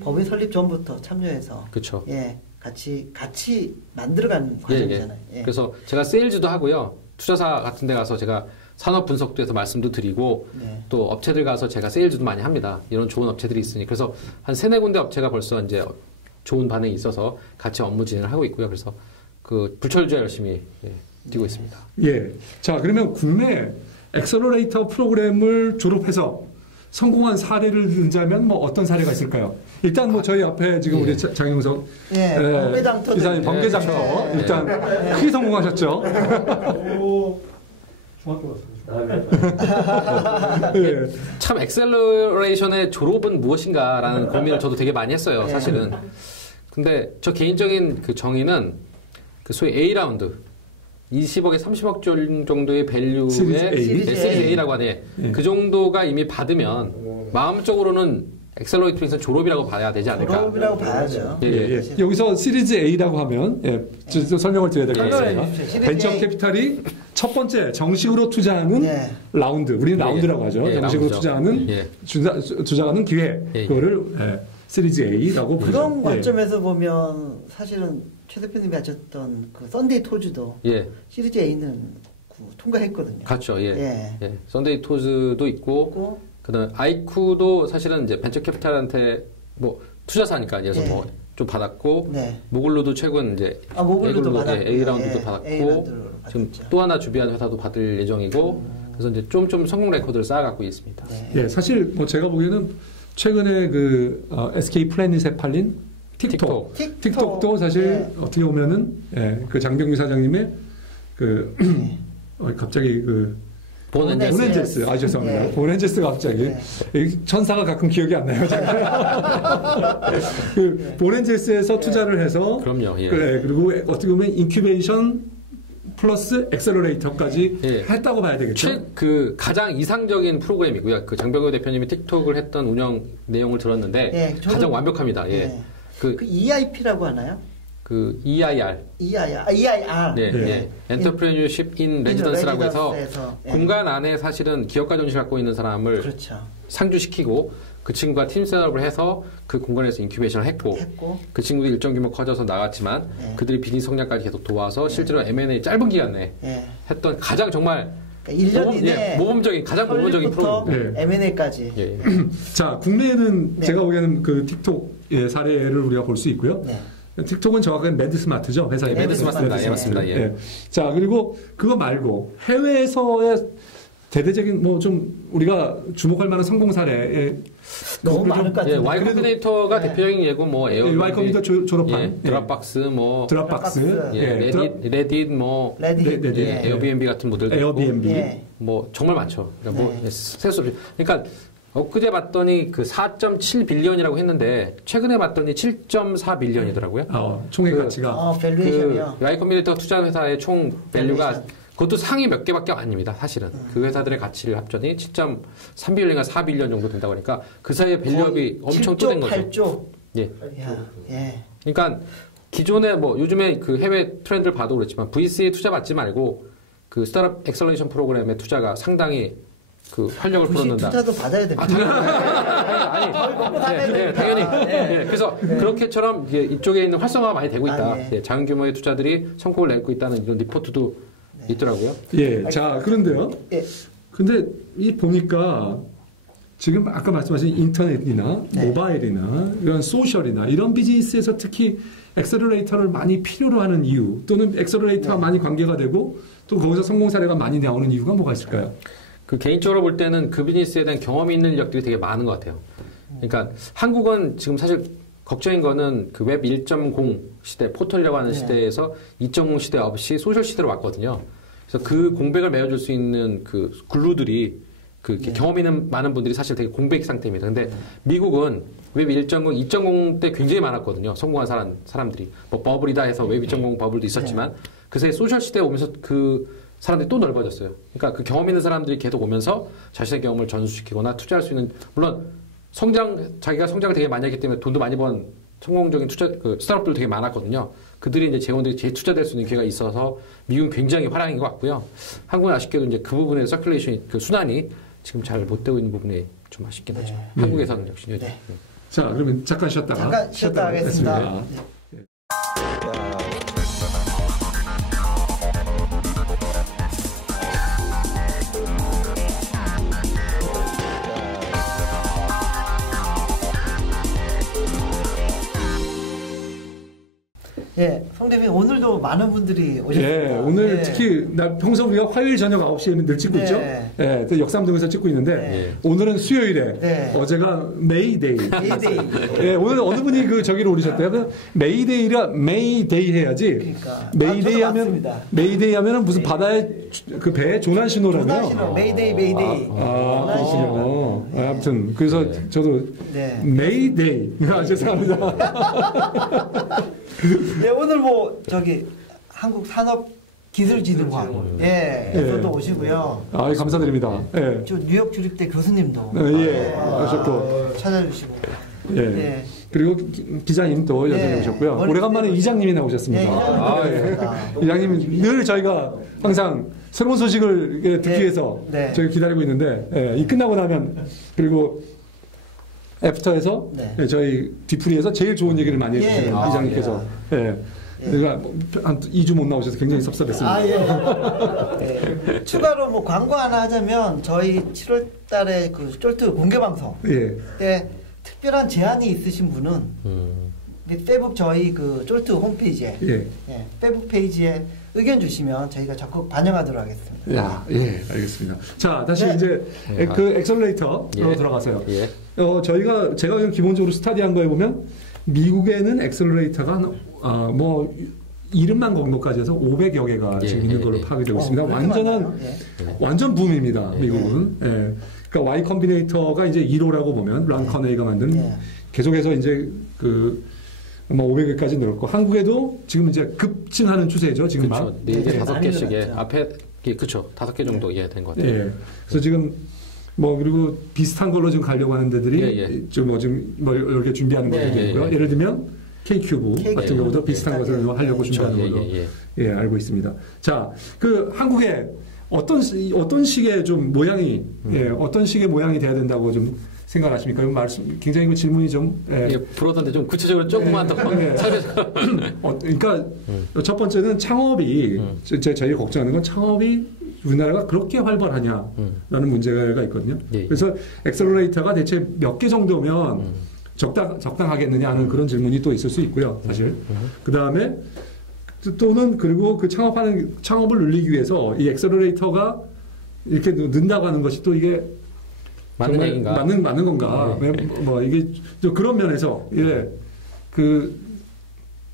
법인 설립 전부터 참여해서. 그렇죠. 같이 만들어가는 과정이잖아요. 그래서 제가 세일즈도 하고요. 투자사 같은 데 가서 제가 산업 분석도 해서 말씀도 드리고 또 업체들 가서 제가 세일즈도 많이 합니다. 이런 좋은 업체들이 있으니. 그래서 한 3-4군데 업체가 벌써 이제 좋은 반응이 있어서 같이 업무 진행을 하고 있고요. 그래서 그 불철주야 열심히 뛰고 있습니다. 자, 그러면 국내 엑셀러레이터 프로그램을 졸업해서 성공한 사례를 든자면 뭐 어떤 사례가 있을까요? 일단 뭐 저희 앞에 지금 우리 장영석 이사님 번개장터 일단 크게 성공하셨죠. 중학교 갔습니다. 참 엑셀러레이션의 졸업은 무엇인가라는 고민을 저도 되게 많이 했어요, 사실은. 근데 저 개인적인 그 정의는 그 소위 A라운드 20억에 30억 정도의 밸류의 시리즈 A라고 하네. 그 정도가 이미 받으면 마음적으로는 엑셀러레이터에서 졸업이라고 봐야 되지 않을까? 졸업이라고 봐야죠. 여기서 시리즈 A라고 하면 설명을 드려야 될 것 같습니다. 벤처 캐피탈이 첫 번째 정식으로 투자하는 라운드, 우리는 라운드라고 하죠. 정식으로 투자하는 투자하는 기회, 그거를 시리즈 A라고 보죠. 그런 관점에서 보면 사실은 최 대표님이 하셨던 그 썬데이 토즈도 시리즈 A는 통과했거든요. 그렇죠. 썬데이 토즈도 있고 그다음에 아이쿠도 사실은 이제 벤처 캐피탈한테 뭐 투자사니까 그래서 뭐 좀 받았고 모글로도 최근 이제 모글로도 받았고 A 라운드도 받았고 지금 또 하나 준비한 회사도 받을 예정이고 그래서 이제 좀 성공 레코드를 쌓아가고 있습니다. 사실 뭐 제가 보기에는 최근에 그 SK 플래닛에 팔린 틱톡도 사실 어떻게 보면은 그 장병규 사장님의 그 갑자기 그 보넨젤스 죄송합니다. 보넨젤스가 갑자기 천사가 가끔 기억이 안 나요. 그 보넨젤스에서 투자를 해서 그럼요. 그리고 어떻게 보면 인큐베이션 플러스 엑셀러레이터까지 했다고 봐야 되겠죠. 그 가장 이상적인 프로그램이고요. 그 장병규 대표님이 틱톡을 했던 운영 내용을 들었는데 가장 완벽합니다. 그 EIP라고 하나요? 그 EIR. Entrepreneurship in Residence라고 해서 공간 안에 사실은 기업가 정신을 갖고 있는 사람을 상주시키고 그 친구가 팀 셋업을 해서 그 공간에서 인큐베이션을 했고 그 친구도 일정 규모 커져서 나갔지만 그들이 비즈니스 성장까지 계속 도와서 실제로 M&A 짧은 기간 내에 했던 가장 정말 1년 이내 가장 모범적인 프로그램. M&A까지. 자, 국내에는 제가 보기에는 그 틱톡 사례를 우리가 볼 수 있고요. 틱톡은 정확하게 매드스마트죠, 회사의. 매드스마트입니다. 맞습니다. 자, 그리고 그거 말고 해외에서의 대대적인 뭐 좀 우리가 주목할 만한 성공 사례에 너무 많을 것 같아요. Y 컴비네이터가 대표적인 예고 뭐 Y 컴비네이터 졸업한 드랍박스 뭐 레딧 뭐 에어비앤비 같은 모델도 에어비앤비 뭐 정말 많죠. 그러니까 뭐 셀 수 없이. 그러니까 엊그제 봤더니 그 4.7 빌리언이라고 했는데 최근에 봤더니 7.4 빌리언이더라고요. 총액 가치가. 밸류에이션이요. Y 컴비네이터 투자 회사의 총 밸류가 그것도 상위 몇 개밖에 아닙니다, 사실은. 그 회사들의 가치를 합쳤더니 7.3빌리언인가 4빌리언 정도 된다고 하니까 그 사이에 밸류업이 엄청 또 된 거죠. 7조, 8조 예. 그러니까 기존에 뭐 요즘에 그 해외 트렌드를 봐도 그렇지만 VC에 투자 받지 말고 그 스타트업 엑셀러레이션 프로그램의 투자가 상당히 그 활력을 불어넣는다. 투자도 받아야 됩니다. 당연히. 그래서 그렇게처럼 이쪽에 있는 활성화가 많이 되고 있다. 작은 규모의 투자들이 성공을 내고 있다는 이런 리포트도 있더라고요. 예. 자, 그런데요. 근데 이 보니까 지금 아까 말씀하신 인터넷이나 모바일이나 이런 소셜이나 이런 비즈니스에서 특히 엑셀러레이터를 많이 필요로 하는 이유 또는 엑셀러레이터와 많이 관계가 되고 또 거기서 성공 사례가 많이 나오는 이유가 뭐가 있을까요? 그 개인적으로 볼 때는 그 비즈니스에 대한 경험이 있는 인력들이 되게 많은 것 같아요. 그러니까 한국은 지금 사실 걱정인 거는 그 웹 1.0 시대, 포털이라고 하는 시대에서 2.0 시대 없이 소셜 시대로 왔거든요. 그래서 그 공백을 메워줄 수 있는 그 글루들이 그 경험 있는 많은 분들이 사실 되게 공백 상태입니다. 근데 미국은 웹 1.0, 2.0 때 굉장히 많았거든요. 성공한 사람들이. 뭐 버블이다 해서 웹 2.0 버블도 있었지만 그새 소셜 시대에 오면서 그 사람들이 또 넓어졌어요. 그러니까 그 경험 있는 사람들이 계속 오면서 자신의 경험을 전수시키거나 투자할 수 있는, 물론 자기가 성장을 되게 많이 했기 때문에 돈도 많이 번 성공적인 스타트업들도 되게 많았거든요. 그들이 이제 재원들이 재투자될 수 있는 기회가 있어서 미국은 굉장히 활약인 것 같고요. 한국은 아쉽게도 이제 그 부분의 서큘레이션, 그 순환이 지금 잘 못 되고 있는 부분이 좀 아쉽긴 하죠. 한국에서는 역시. 자, 그러면 잠깐 쉬었다가 하겠습니다. 송 대표님 오늘도 많은 분들이 오셨습니다. 오늘 특히 평소 우리가 화요일 저녁 9시에는 늘 찍고 있죠. 또 역삼동에서 찍고 있는데 오늘은 수요일에 어제가 메이데이. 오늘 어느 분이 저기로 오르셨대요. 메이데이라 메이데이 해야지. 그러니까. 메이데이 하면은 무슨 바다에 그 배에 조난 신호라며. 조난 신호. 메이데이. 조난 신호. 아무튼 그래서 저도 메이데이. 죄송합니다. 오늘 한국 산업기술진흥원 에서도 오시고요. 감사드립니다. 저 뉴욕 주립대 교수님도 오셨고 찾아주시고. 그리고 기자님 또 여전히 오셨고요. 오래간만에 이장님이 나오셨습니다. 이장님 늘 저희가 항상 새로운 소식을 듣기 위해서 저희 기다리고 있는데 이 끝나고 나면 그리고 애프터에서 저희 뒤풀이에서 제일 좋은 얘기를 많이 해주시는 이장님께서 제가 한 2주 못 나오셔서 굉장히 섭섭했습니다. 추가로 광고 하나 하자면 저희 7월 달에 그 쫄트 공개 방송 때 특별한 제안이 있으신 분은 페북 저희 그 쫄트 홈페이지에 페북 페이지에 의견 주시면 저희가 적극 반영하도록 하겠습니다. 알겠습니다. 자, 다시 이제 그 엑셀러레이터로 들어가서요. 제가 기본적으로 스타디한 거에 보면 미국에는 엑셀러레이터가 이름만 공모까지 해서 500여 개가 지금 있는 걸로 파악이 되고 있습니다. 완전 붐입니다, 미국은. 그러니까 Y 컴비네이터가 이제 1호라고 보면 란 커네이가 만든 계속해서 이제 500개까지 늘었고 한국에도 지금 이제 급증하는 추세죠. 지금 막 4개, 5개씩 앞에 그렇죠. 5개 정도 된 것 같아요. 그래서 지금 그리고 비슷한 걸로 지금 가려고 하는 데들이 지금 이렇게 준비하는 것도 있고요. 예를 들면 K큐브 같은 경우도 비슷한 것을 하려고 준비하는 걸로 알고 있습니다. 자, 그 한국에 어떤 식의 좀 모양이 어떤 식의 모양이 돼야 된다고 좀 생각하십니까? 굉장히 질문이 좀 불어던데 좀 구체적으로 조금만 더 그러니까 첫 번째는 창업이 제일 걱정하는 건 창업이 우리나라가 그렇게 활발하냐라는 문제가 있거든요. 그래서 엑셀러레이터가 대체 몇 개 정도면 적당하겠느냐 하는 그런 질문이 또 있을 수 있고요. 사실 그 다음에 또는 그리고 그 창업을 늘리기 위해서 이 엑셀러레이터가 이렇게 는다고 하는 것이 또 이게 맞는 얘기인가? 맞는 건가? 이게 좀 그런 면에서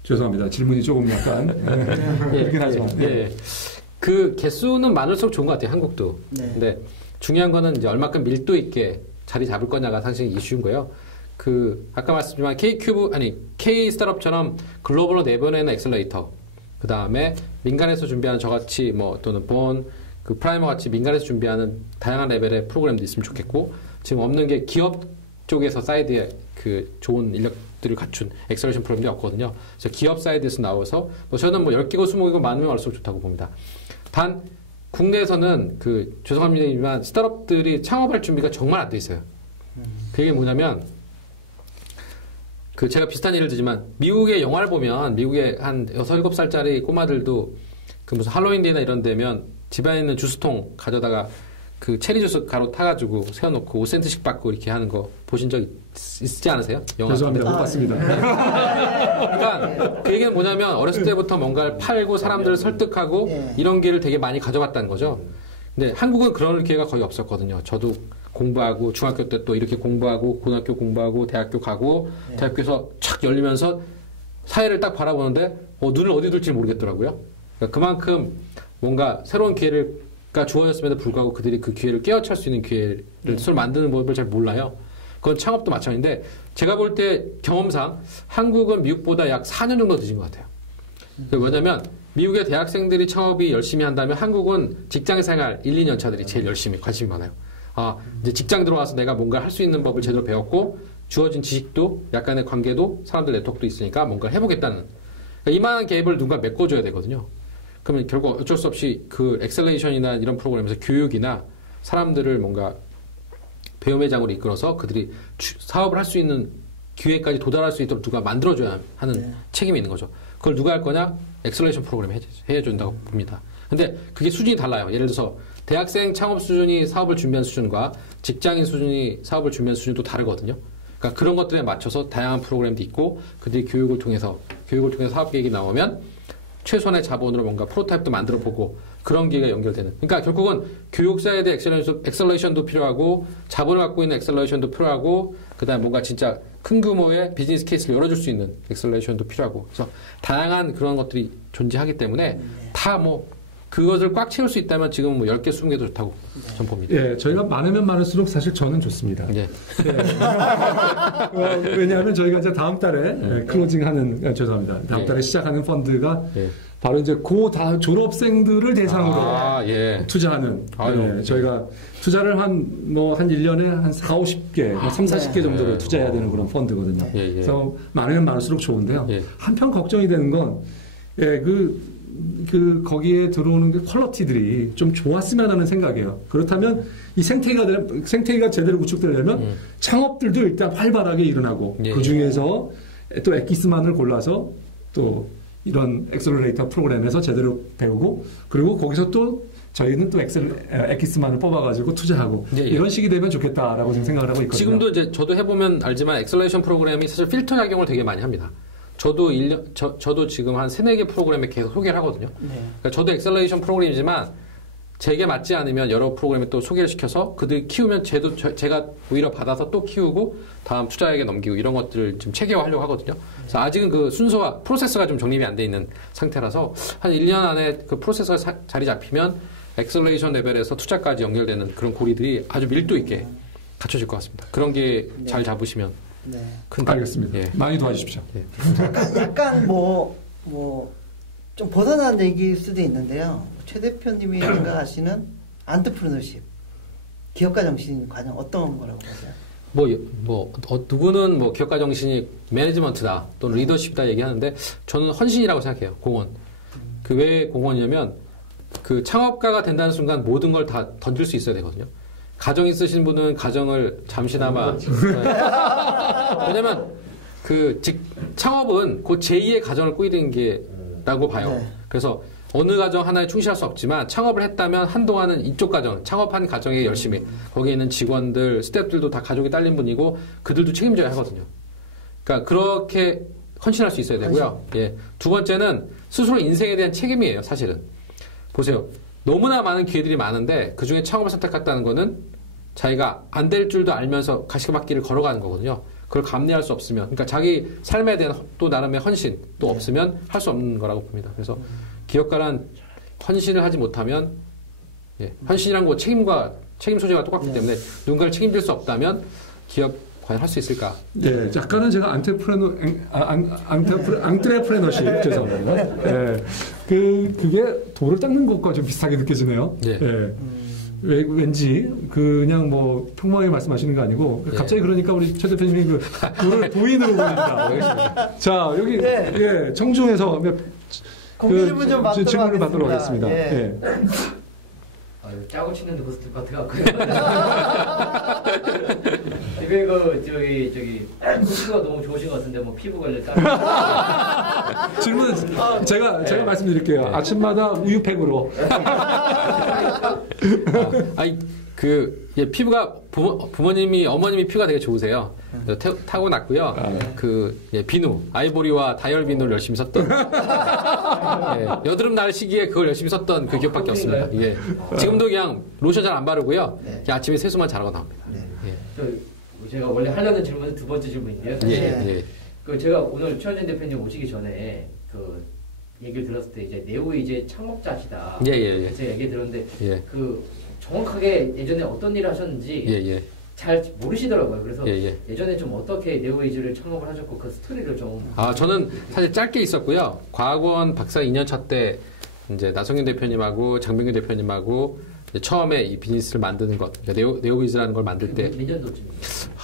죄송합니다. 질문이 조금 약간 그렇긴 하지만 그 개수는 많을수록 좋은 것 같아요. 한국도. 근데 중요한 거는 이제 얼마큼 밀도 있게 자리 잡을 거냐가 사실 이슈인 거예요. 아까 말씀드렸지만 K 스타트업처럼 글로벌로 내보내는 엑셀러레이터, 그 다음에 민간에서 준비하는 저같이 또는 그 프라이머 같이 민간에서 준비하는 다양한 레벨의 프로그램도 있으면 좋겠고, 지금 없는 게 기업 쪽에서 사이드에 그 좋은 인력 것들을 갖춘 엑셀러레이션 프로그램이 없거든요. 그래서 기업 사이드에서 나와서 저는 10개고 20개고 많으면 얼수록 좋다고 봅니다. 단 국내에서는 죄송합니다만 스타트업들이 창업할 준비가 정말 안 돼 있어요. 그게 뭐냐면 제가 비슷한 예를 들지만 미국의 영화를 보면 미국의 한 6, 7살짜리 꼬마들도 무슨 할로윈데이나 이런 데면 집안에 있는 주스통 가져다가 체리 주스 가루 타가지고 세워놓고 5센트씩 받고 이렇게 하는 거 보신 적 있지 않으세요? 영화. 죄송합니다. 못 봤습니다. 그러니까 그 얘기는 뭐냐면 어렸을 때부터 뭔가를 팔고 사람들을 설득하고 이런 기회를 되게 많이 가져갔다는 거죠. 근데 한국은 그런 기회가 거의 없었거든요. 저도 공부하고 중학교 때 또 이렇게 공부하고 고등학교 공부하고 대학교 가고 대학교에서 촥 열리면서 사회를 딱 바라보는데 눈을 어디 둘지 모르겠더라고요. 그러니까 그만큼 뭔가 새로운 기회가 주어졌음에도 불구하고 그들이 그 기회를 깨어찰 수 있는 기회를 서로 만드는 법을 잘 몰라요. 그건 창업도 마찬가지인데 제가 볼 때 경험상 한국은 미국보다 약 4년 정도 늦은 것 같아요. 왜냐면 미국의 대학생들이 창업이 열심히 한다면 한국은 직장생활 1, 2년 차들이 제일 열심히 관심이 많아요. 이제 직장 들어와서 내가 뭔가 할 수 있는 법을 제대로 배웠고 주어진 지식도 약간의 관계도 사람들 네트워크도 있으니까 뭔가를 해보겠다는 이만한 갭을 누군가 메꿔줘야 되거든요. 그러면 결국 어쩔 수 없이 엑셀레이션이나 이런 프로그램에서 교육이나 사람들을 뭔가 배움의 장으로 이끌어서 그들이 사업을 할 수 있는 기회까지 도달할 수 있도록 누가 만들어줘야 하는 책임이 있는 거죠. 그걸 누가 할 거냐? 엑셀레이션 프로그램 해준다고 봅니다. 근데 그게 수준이 달라요. 예를 들어서 대학생 창업 수준이 사업을 준비한 수준과 직장인 수준이 사업을 준비한 수준이 또 다르거든요. 그러니까 그런 것들에 맞춰서 다양한 프로그램도 있고 그들이 교육을 통해서 사업 계획이 나오면 최소한의 자본으로 뭔가 프로타입도 만들어 보고 그런 기회가 연결되는. 그러니까 결국은 교육 사이드의 엑셀레이션도 필요하고 자본을 갖고 있는 엑셀레이션도 필요하고 그다음에 뭔가 진짜 큰 규모의 비즈니스 케이스를 열어줄 수 있는 엑셀레이션도 필요하고 그래서 다양한 그런 것들이 존재하기 때문에 다 그것을 꽉 채울 수 있다면 지금 10개, 20개도 좋다고 전 봅니다. 예, 저희가 많으면 많을수록 사실 저는 좋습니다. 예. 왜냐하면 저희가 이제 다음 달에 클로징하는, 죄송합니다. 다음 달에 시작하는 펀드가 바로 이제 졸업생들을 대상으로 투자하는, 저희가 투자를 한 1년에 한 4, 50개, 3, 40개 정도를 투자해야 되는 그런 펀드거든요. 그래서 많으면 많을수록 좋은데요. 한편 걱정이 되는 건, 거기에 들어오는 게 퀄리티들이 좀 좋았으면 하는 생각이에요. 그렇다면 이 생태계가 제대로 구축되려면 창업들도 일단 활발하게 일어나고 그 중에서 또 엑기스만을 골라서 또 이런 엑셀러레이터 프로그램에서 제대로 배우고 그리고 거기서 또 저희는 또 엑기스만을 뽑아가지고 투자하고 이런 식이 되면 좋겠다라고 생각을 하고 있거든요. 지금도 이제 저도 해보면 알지만 엑셀레이션 프로그램이 사실 필터 작용을 되게 많이 합니다. 저도 지금 한 3, 4개 프로그램에 계속 소개를 하거든요. 그러니까 저도 엑셀레이션 프로그램이지만 제게 맞지 않으면 여러 프로그램에 또 소개를 시켜서 그들이 키우면 제가 오히려 받아서 또 키우고 다음 투자에게 넘기고 이런 것들을 좀 체계화하려고 하거든요. 그래서 아직은 그 순서와 프로세스가 좀 정립이 안 돼 있는 상태라서 한 1년 안에 그 프로세스가 자리 잡히면 엑셀레이션 레벨에서 투자까지 연결되는 그런 고리들이 아주 밀도 있게 갖춰질 것 같습니다. 그런 게 잘 잡으시면 큰 알겠습니다. 많이 도와주십시오. 약간 좀 벗어난 얘기일 수도 있는데요. 최 대표님이 생각하시는 안트프레너십, 기업가 정신 과연 어떤 거라고 보세요? 누구는 기업가 정신이 매니지먼트다 또는 리더십이다 얘기하는데 저는 헌신이라고 생각해요. 공헌. 왜 공헌이냐면 창업가가 된다는 순간 모든 걸 다 던질 수 있어야 되거든요. 가정 있으신 분은 가정을 잠시나마 왜냐면 창업은 곧 제2의 가정을 꾸리는 게라고 봐요. 그래서 어느 가정 하나에 충실할 수 없지만 창업을 했다면 한동안은 이쪽 가정, 창업한 가정에 열심히 거기에 있는 직원들, 스태프들도 다 가족이 딸린 분이고 그들도 책임져야 하거든요. 그러니까 그렇게 헌신할 수 있어야 되고요. 두 번째는 스스로 인생에 대한 책임이에요. 사실은. 보세요. 너무나 많은 기회들이 많은데 그중에 창업을 선택했다는 거는 자기가 안 될 줄도 알면서 가시밭길을 걸어가는 거거든요. 그걸 감내할 수 없으면, 그러니까 자기 삶에 대한 또 나름의 헌신 또 없으면 할 수 없는 거라고 봅니다. 그래서 기업가란 헌신을 하지 못하면 헌신이란 거 책임 소재가 똑같기 때문에 누군가를 책임질 수 없다면 기업 과연 할 수 있을까? 약간은 제가 앙트레프레너십 죄송합니다. 그게 돌을 닦는 것과 좀 비슷하게 느껴지네요. 왠지 그냥 뭐 평범하게 말씀하시는 거 아니고 갑자기 그러니까 우리 최 대표님이 그거를 도인으로 보입니다. 자 여기 예 청중에서 질문 좀 질문을 받도록 하겠습니다. 짜고 치는데 벌써 똑같아갖고요. 이거 저기 구스가 너무 좋으신 것 같은데 뭐 피부 관리 따로. 질문은 제가 말씀드릴게요. 아침마다 우유팩으로. 아니 피부가 부모님이 어머님이 피부가 되게 좋으세요. 타고났고요. 비누 아이보리와 다이얼 비누를 열심히 썼던 여드름 날 시기에 그걸 열심히 썼던 그 기억밖에 없습니다. 지금도 그냥 로션 잘 안 바르고요. 그냥 아침에 세수만 잘하고 나옵니다. 제가 원래 하려는 질문은 두 번째 질문인데요. 제가 오늘 최원준 대표님 오시기 전에 그 얘기를 들었을 때 이제 네오이제 창업자시다. 제가 얘기 들었는데 정확하게 예전에 어떤 일을 하셨는지 잘 모르시더라고요. 그래서 예전에 좀 어떻게 네오이즈를 창업을 하셨고 그 스토리를 좀. 저는 사실 짧게 있었고요. 과학원 박사 2년차 때 이제 나성균 대표님하고 장병규 대표님하고 처음에 이 비즈니스를 만드는 것, 그러니까 네오이즈라는 걸 만들 때. 몇 년도쯤이에요?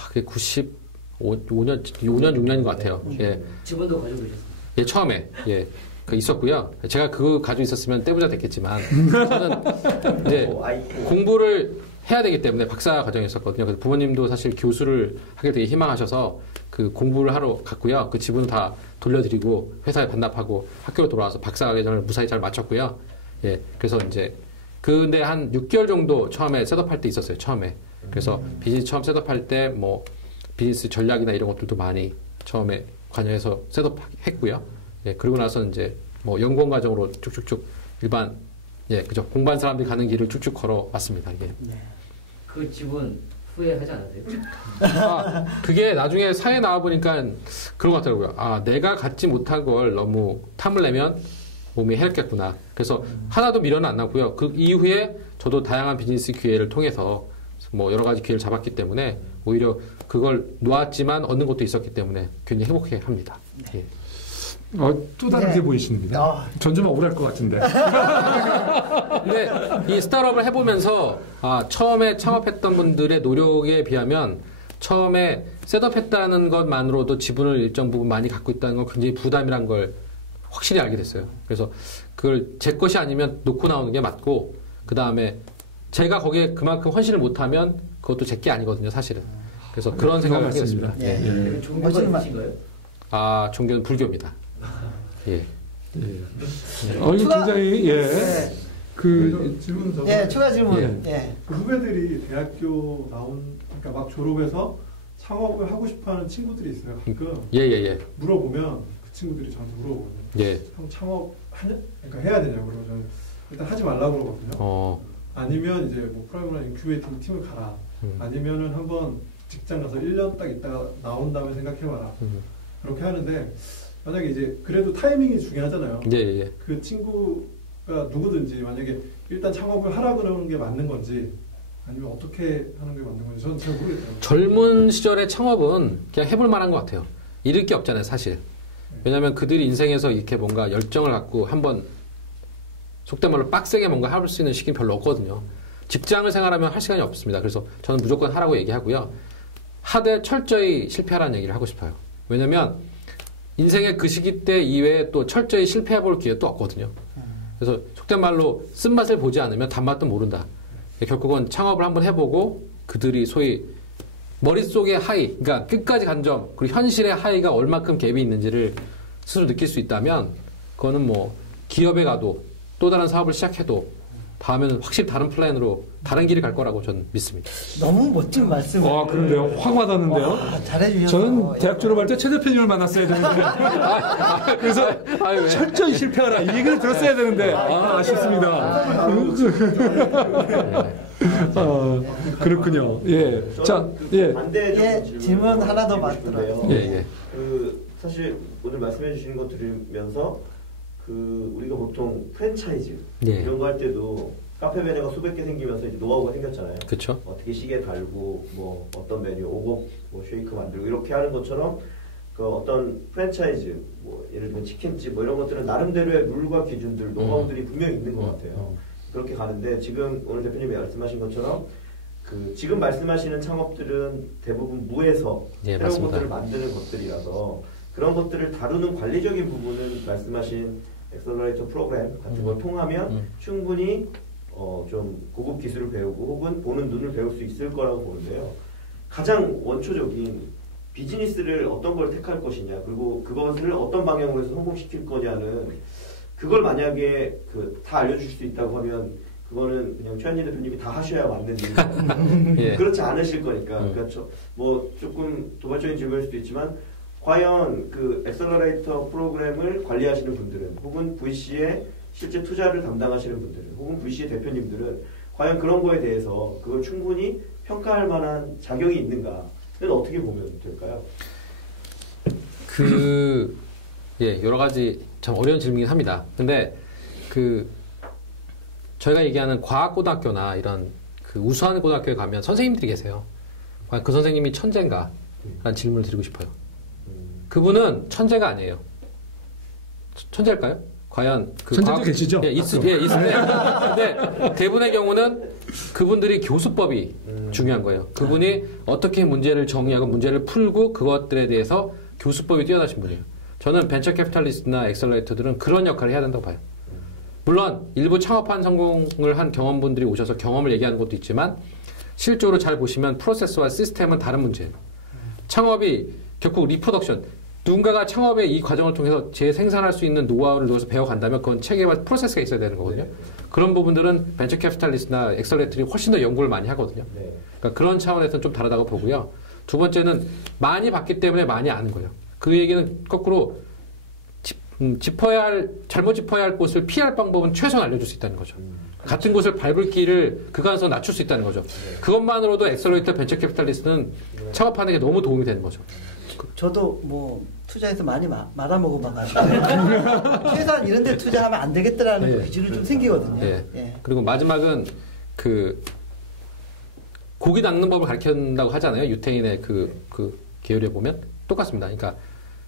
그게 5년, 6년인 것 같아요. 지분도 가지고 계셨어요? 처음에. 있었고요. 제가 그거 가지고 있었으면 떼부자 됐겠지만, 저는 이제 공부를 해야 되기 때문에 박사 과정에 있었거든요. 그래서 부모님도 사실 교수를 하게 되게 희망하셔서 그 공부를 하러 갔고요. 그 지분을 다 돌려드리고 회사에 반납하고 학교로 돌아와서 박사 과정을 무사히 잘 마쳤고요. 그래서 이제 근데 한 6개월 정도 처음에 셋업할 때 있었어요. 처음에. 그래서 비즈니스 처음 셋업할 때 뭐 비즈니스 전략이나 이런 것들도 많이 처음에 관여해서 셋업했고요. 그리고 나서 이제 뭐 연구원 과정으로 쭉쭉쭉 일반 그죠. 공부한 사람들이 가는 길을 쭉쭉 걸어왔습니다. 이게. 그 지분 후회하지 않으세요? 그게 나중에 사회에 나와보니까 그런 것 같더라고요. 내가 갖지 못한 걸 너무 탐을 내면 몸이 해롭겠구나. 그래서 하나도 미련은 안 나고요. 그 이후에 저도 다양한 비즈니스 기회를 통해서 뭐 여러 가지 기회를 잡았기 때문에 오히려 그걸 놓았지만 얻는 것도 있었기 때문에 굉장히 행복해 합니다. 또 다른 게 보이십니다. 전 좀 억울할 것 같은데. 근데 이 스타트업을 해보면서 처음에 창업했던 분들의 노력에 비하면 처음에 셋업했다는 것만으로도 지분을 일정 부분 많이 갖고 있다는 건 굉장히 부담이란 걸 확실히 알게 됐어요. 그래서 그걸 제 것이 아니면 놓고 나오는 게 맞고 그 다음에 제가 거기에 그만큼 헌신을 못하면 그것도 제 게 아니거든요, 사실은. 그래서 그런 생각을 하게 됐습니다. 종교가 있으신가요? 종교는 불교입니다. 이거 굉장히 질문 추가 질문. 그 후배들이 대학교 그러니까 막 졸업해서 창업을 하고 싶어하는 친구들이 있어요. 가끔 물어보면 그 친구들이 저한테 물어보거든요. 형 창업 그러니까 해야 되냐고 그러고 저는 일단 하지 말라고 그러거든요. 아니면 이제 뭐 프라이머나 인큐베이팅 팀을 가라. 아니면은 한번 직장 가서 1년 딱 있다가 나온 다음에 생각해봐라. 그렇게 하는데 만약에 이제 그래도 타이밍이 중요하잖아요. 그 친구가 누구든지 만약에 일단 창업을 하라 그러는 게 맞는 건지 아니면 어떻게 하는 게 맞는 건지 저는 잘 모르겠어요. 젊은 시절의 창업은 그냥 해볼 만한 것 같아요. 잃을 게 없잖아요, 사실. 왜냐하면 그들이 인생에서 이렇게 뭔가 열정을 갖고 한번 속된 말로 빡세게 뭔가 할 수 있는 시기는 별로 없거든요. 직장을 생활하면 할 시간이 없습니다. 그래서 저는 무조건 하라고 얘기하고요. 하되 철저히 실패하라는 얘기를 하고 싶어요. 왜냐면 인생의 그 시기 때 이외에 또 철저히 실패해볼 기회 또 없거든요. 그래서 속된 말로 쓴맛을 보지 않으면 단맛도 모른다. 결국은 창업을 한번 해보고 그들이 소위 머릿속의 하이, 그러니까 끝까지 간 점, 그리고 현실의 하이가 얼마큼 갭이 있는지를 스스로 느낄 수 있다면 그거는 뭐 기업에 가도 또 다른 사업을 시작해도 다음에는 확실히 다른 플랜으로 다른 길을 갈 거라고 저는 믿습니다. 너무 멋진 말씀. 그런데요. 확 와닿는데요. 잘해주셔서. 저는 대학 졸업할 때 최 대표님을 만났어야 되는데. 그래서 철저히 실패하라. 이 얘기를 들었어야 되는데. 아쉽습니다. 그렇군요. 반대 질문 하나 더 받더라고요. 사실 오늘 말씀해 주시는 거 들으면서 우리가 보통 프랜차이즈 이런 거 할 때도 카페 메뉴가 수백 개 생기면서 이제 노하우가 생겼잖아요. 그렇죠. 어떻게 시계 달고 뭐 어떤 메뉴 오곡 뭐 쉐이크 만들고 이렇게 하는 것처럼 그 어떤 프랜차이즈 뭐 예를 들면 치킨집 뭐 이런 것들은 나름대로의 룰과 기준들 노하우들이 분명히 있는 것 같아요. 그렇게 가는데 지금 오늘 대표님이 말씀하신 것처럼 지금 말씀하시는 창업들은 대부분 무에서 예, 새로운 것들을 만드는 것들이라서 그런 것들을 다루는 관리적인 부분은 말씀하신 엑셀러레이터 프로그램 같은 걸 통하면 충분히 좀 고급 기술을 배우고 혹은 보는 눈을 배울 수 있을 거라고 보는데요. 가장 원초적인 비즈니스를 어떤 걸 택할 것이냐 그리고 그것을 어떤 방향으로 해서 성공시킬 거냐는 그걸 만약에 다 알려줄 수 있다고 하면 그거는 그냥 최한진 대표님이 다 하셔야 맞는 일이고 예. 그렇지 않으실 거니까 그러니까 뭐 조금 도발적인 질문일 수도 있지만 과연 그 엑셀러레이터 프로그램을 관리하시는 분들은 혹은 VC에 실제 투자를 담당하시는 분들은 혹은 VC의 대표님들은 과연 그런 거에 대해서 그걸 충분히 평가할 만한 자격이 있는가는 어떻게 보면 될까요? 예, 여러 가지 참 어려운 질문이긴 합니다. 근데 저희가 얘기하는 과학고등학교나 이런 우수한 고등학교에 가면 선생님들이 계세요. 과연 그 선생님이 천재인가? 라는 질문을 드리고 싶어요. 그분은 천재가 아니에요. 천재일까요? 과연 천재도 계시죠? 예, 있는데 근데 대부분의 경우는 그분들이 교수법이 중요한 거예요. 그분이 어떻게 문제를 정의하고 문제를 풀고 그것들에 대해서 교수법이 뛰어나신 분이에요. 저는 벤처 캐피탈리스트나 엑셀러레이터들은 그런 역할을 해야 된다고 봐요. 물론 일부 창업한 성공을 한 경험분들이 오셔서 경험을 얘기하는 것도 있지만 실적으로 잘 보시면 프로세스와 시스템은 다른 문제예요. 창업이 결국 리프로덕션, 누군가가 창업의 이 과정을 통해서 재생산할 수 있는 노하우를 넣어서 배워간다면 그건 체계와 프로세스가 있어야 되는 거거든요. 그런 부분들은 벤처 캐피탈리스트나 엑셀러레이터들이 훨씬 더 연구를 많이 하거든요. 그러니까 그런 차원에서는 좀 다르다고 보고요. 두 번째는 많이 봤기 때문에 많이 아는 거예요. 그 얘기는 거꾸로 잘못 짚어야 할 곳을 피할 방법은 최소한 알려줄 수 있다는 거죠. 같은 곳을 밟을 길을 그 가능성을 낮출 수 있다는 거죠. 그것만으로도 엑셀러레이터 벤처 캐피탈리스트는 창업하는 게 너무 도움이 되는 거죠. 저도 뭐 투자해서 많이 말아먹어봐가지고 최소한 이런 데 투자하면 안 되겠더라는 기준이 좀 생기거든요. 예. 그리고 마지막은 고기 낚는 법을 가르친다고 하잖아요. 유태인의 그 계열에 보면 똑같습니다. 그러니까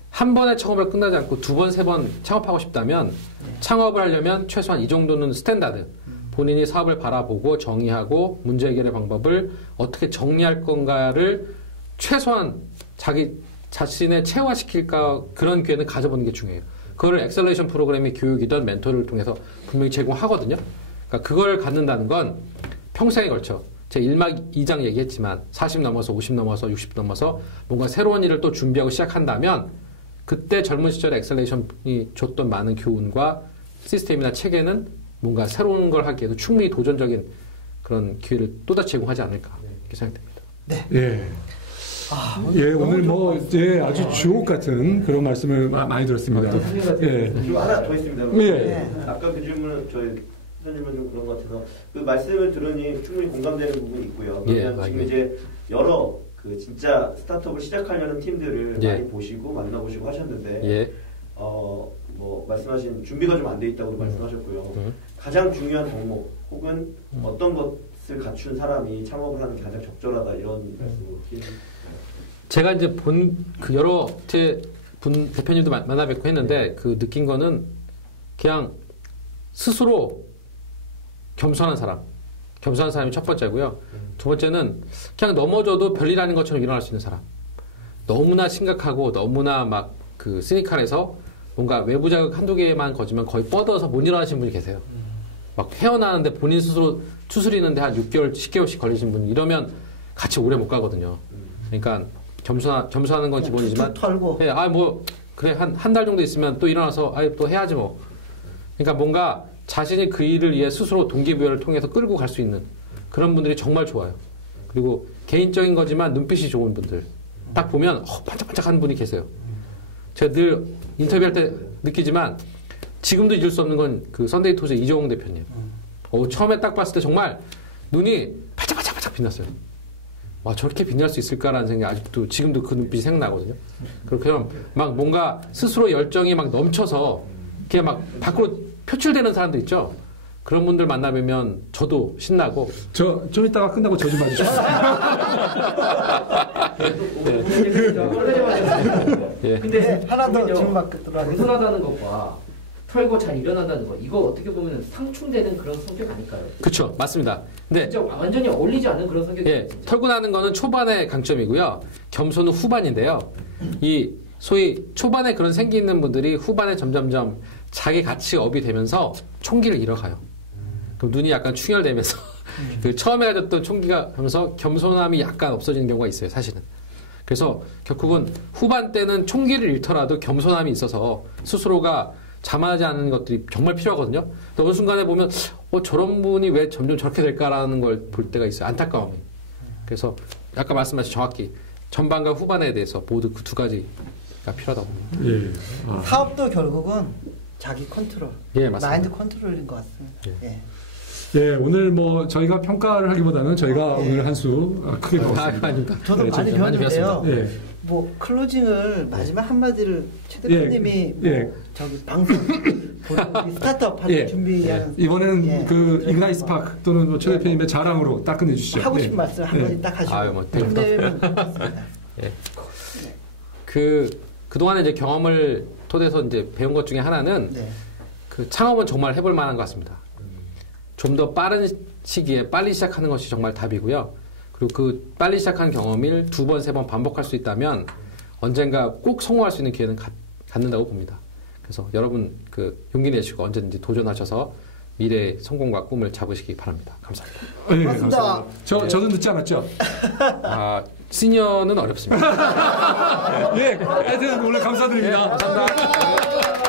한 번의 창업을 끝나지 않고 두 번, 세 번 창업하고 싶다면 창업을 하려면 최소한 이 정도는 스탠다드. 본인이 사업을 바라보고 정의하고 문제 해결의 방법을 어떻게 정리할 건가를 최소한 자신의 체화시킬까 그런 기회는 가져보는 게 중요해요. 그거를 엑셀레이션 프로그램의 교육이든 멘토를 통해서 분명히 제공하거든요. 그러니까 그걸 갖는다는 건 평생에 걸쳐 제가 1막 2장 얘기했지만 40 넘어서 50 넘어서 60 넘어서 뭔가 새로운 일을 또 준비하고 시작한다면 그때 젊은 시절에 엑셀레이션이 줬던 많은 교훈과 시스템이나 체계는 뭔가 새로운 걸 하기에도 충분히 도전적인 그런 기회를 또다시 제공하지 않을까 이렇게 생각됩니다. 네. 예, 오늘 아주 주옥 같은 그런 말씀을 많이 들었습니다. 그리고 하나 더 있습니다. 예. 아까 그 질문은 저희 선생님은 좀 그런 것 같아서 그 말씀을 들으니 충분히 공감되는 부분이 있고요. 그러면 지금 이제 여러 진짜 스타트업을 시작하려는 팀들을 많이 보시고 만나보시고 하셨는데 뭐 말씀하신 준비가 좀 안 돼 있다고 말씀하셨고요. 가장 중요한 덕목 혹은 어떤 것을 갖춘 사람이 창업을 하는 게 가장 적절하다 이런 말씀을 제가 이제 여러 대표님도 만나 뵙고 했는데 그 느낀 거는 그냥 스스로 겸손한 사람이 첫 번째고요. 두 번째는 그냥 넘어져도 별일 아닌 것처럼 일어날 수 있는 사람. 너무나 심각하고 너무나 막 시니컬해서 뭔가 외부 자극 한두 개만 거지만 거의 뻗어서 못 일어나시는 분이 계세요. 막 헤어나는데 본인 스스로 추스리는데 한 6개월, 10개월씩 걸리신 분 이러면 같이 오래 못 가거든요. 그러니까 겸손하는 건 기본이지만 털고. 그래 한 달 정도 있으면 또 일어나서 또 해야지 뭐. 그러니까 뭔가 자신이 그 일을 위해 스스로 동기부여를 통해서 끌고 갈 수 있는 그런 분들이 정말 좋아요. 그리고 개인적인 거지만 눈빛이 좋은 분들 딱 보면 반짝반짝하는 분이 계세요. 제가 늘 인터뷰할 때 느끼지만 지금도 잊을 수 없는 건 그 썬데이 토즈 이종홍 대표님. 처음에 딱 봤을 때 정말 눈이 반짝반짝 빛났어요. 와, 저렇게 빛날 수 있을까라는 생각이 아직도 지금도 그 눈빛이 생각나거든요. 그렇게 막 뭔가 스스로 열정이 막 넘쳐서 그냥 막 밖으로 표출되는 사람들 있죠. 그런 분들 만나뵈면 저도 신나고. 좀 이따가 끝나고 저 좀 봐주세요. 근데 하나 더 질문 받도록 하겠습니다. 겸손하다는 것과 털고 잘 일어난다는 거 이거 어떻게 보면 상충되는 그런 성격 아닐까요? 그렇죠, 맞습니다. 근데 진짜 완전히 어울리지 않는 그런 성격이에요. 예, 털고 나는 거는 초반의 강점이고요. 겸손은 후반인데요. 이 소위 초반에 그런 생기 있는 분들이 후반에 점점점 자기 가치가 업이 되면서 총기를 잃어가요. 그럼 눈이 약간 충혈되면서 그 처음에 가졌던 총기가 하면서 겸손함이 약간 없어지는 경우가 있어요, 사실은. 그래서 결국은 후반 때는 총기를 잃더라도 겸손함이 있어서 스스로가 자만하지 않는 것들이 정말 필요하거든요. 근데 어느 순간에 보면 저런 분이 왜 점점 저렇게 될까라는 걸 볼 때가 있어요. 안타까움이. 그래서 아까 말씀하신 정확히 전반과 후반에 대해서 모두 그 두 가지가 필요하다고 봅니다. 예. 사업도 결국은 자기 컨트롤, 예, 맞습니다. 마인드 컨트롤인 것 같습니다. 예. 예, 오늘 뭐 저희가 평가를 하기보다는 저희가 오늘 한 수 크게 배웠습니다. 저도 많이 배웠는데요. 예. 뭐 클로징을 마지막 한마디를 최 대표님이 뭐 저기 방송 보는 스타트업 하는 준비하는 이번에는 그 이그나이스 파크 또는 뭐 최 대표님의 자랑으로 딱 끝내주시죠. 하고 싶은 말씀 한마디 딱 하시고 끝내면 고맙습니다. 그동안에 이제 경험을 토대해서 이제 배운 것 중에 하나는 그 창업은 정말 해볼 만한 것 같습니다. 좀 더 빠른 시기에 빨리 시작하는 것이 정말 답이고요. 그리고 그 빨리 시작한 경험을 2번, 3번 반복할 수 있다면 언젠가 꼭 성공할 수 있는 기회는 갖는다고 봅니다. 그래서 여러분 그 용기 내시고 언제든지 도전하셔서 미래의 성공과 꿈을 잡으시기 바랍니다. 감사합니다. 네, 감사합니다. 저도 늦지 않았죠? 시니어는 어렵습니다. 예, 하여튼 오늘 감사드립니다. 감사합니다.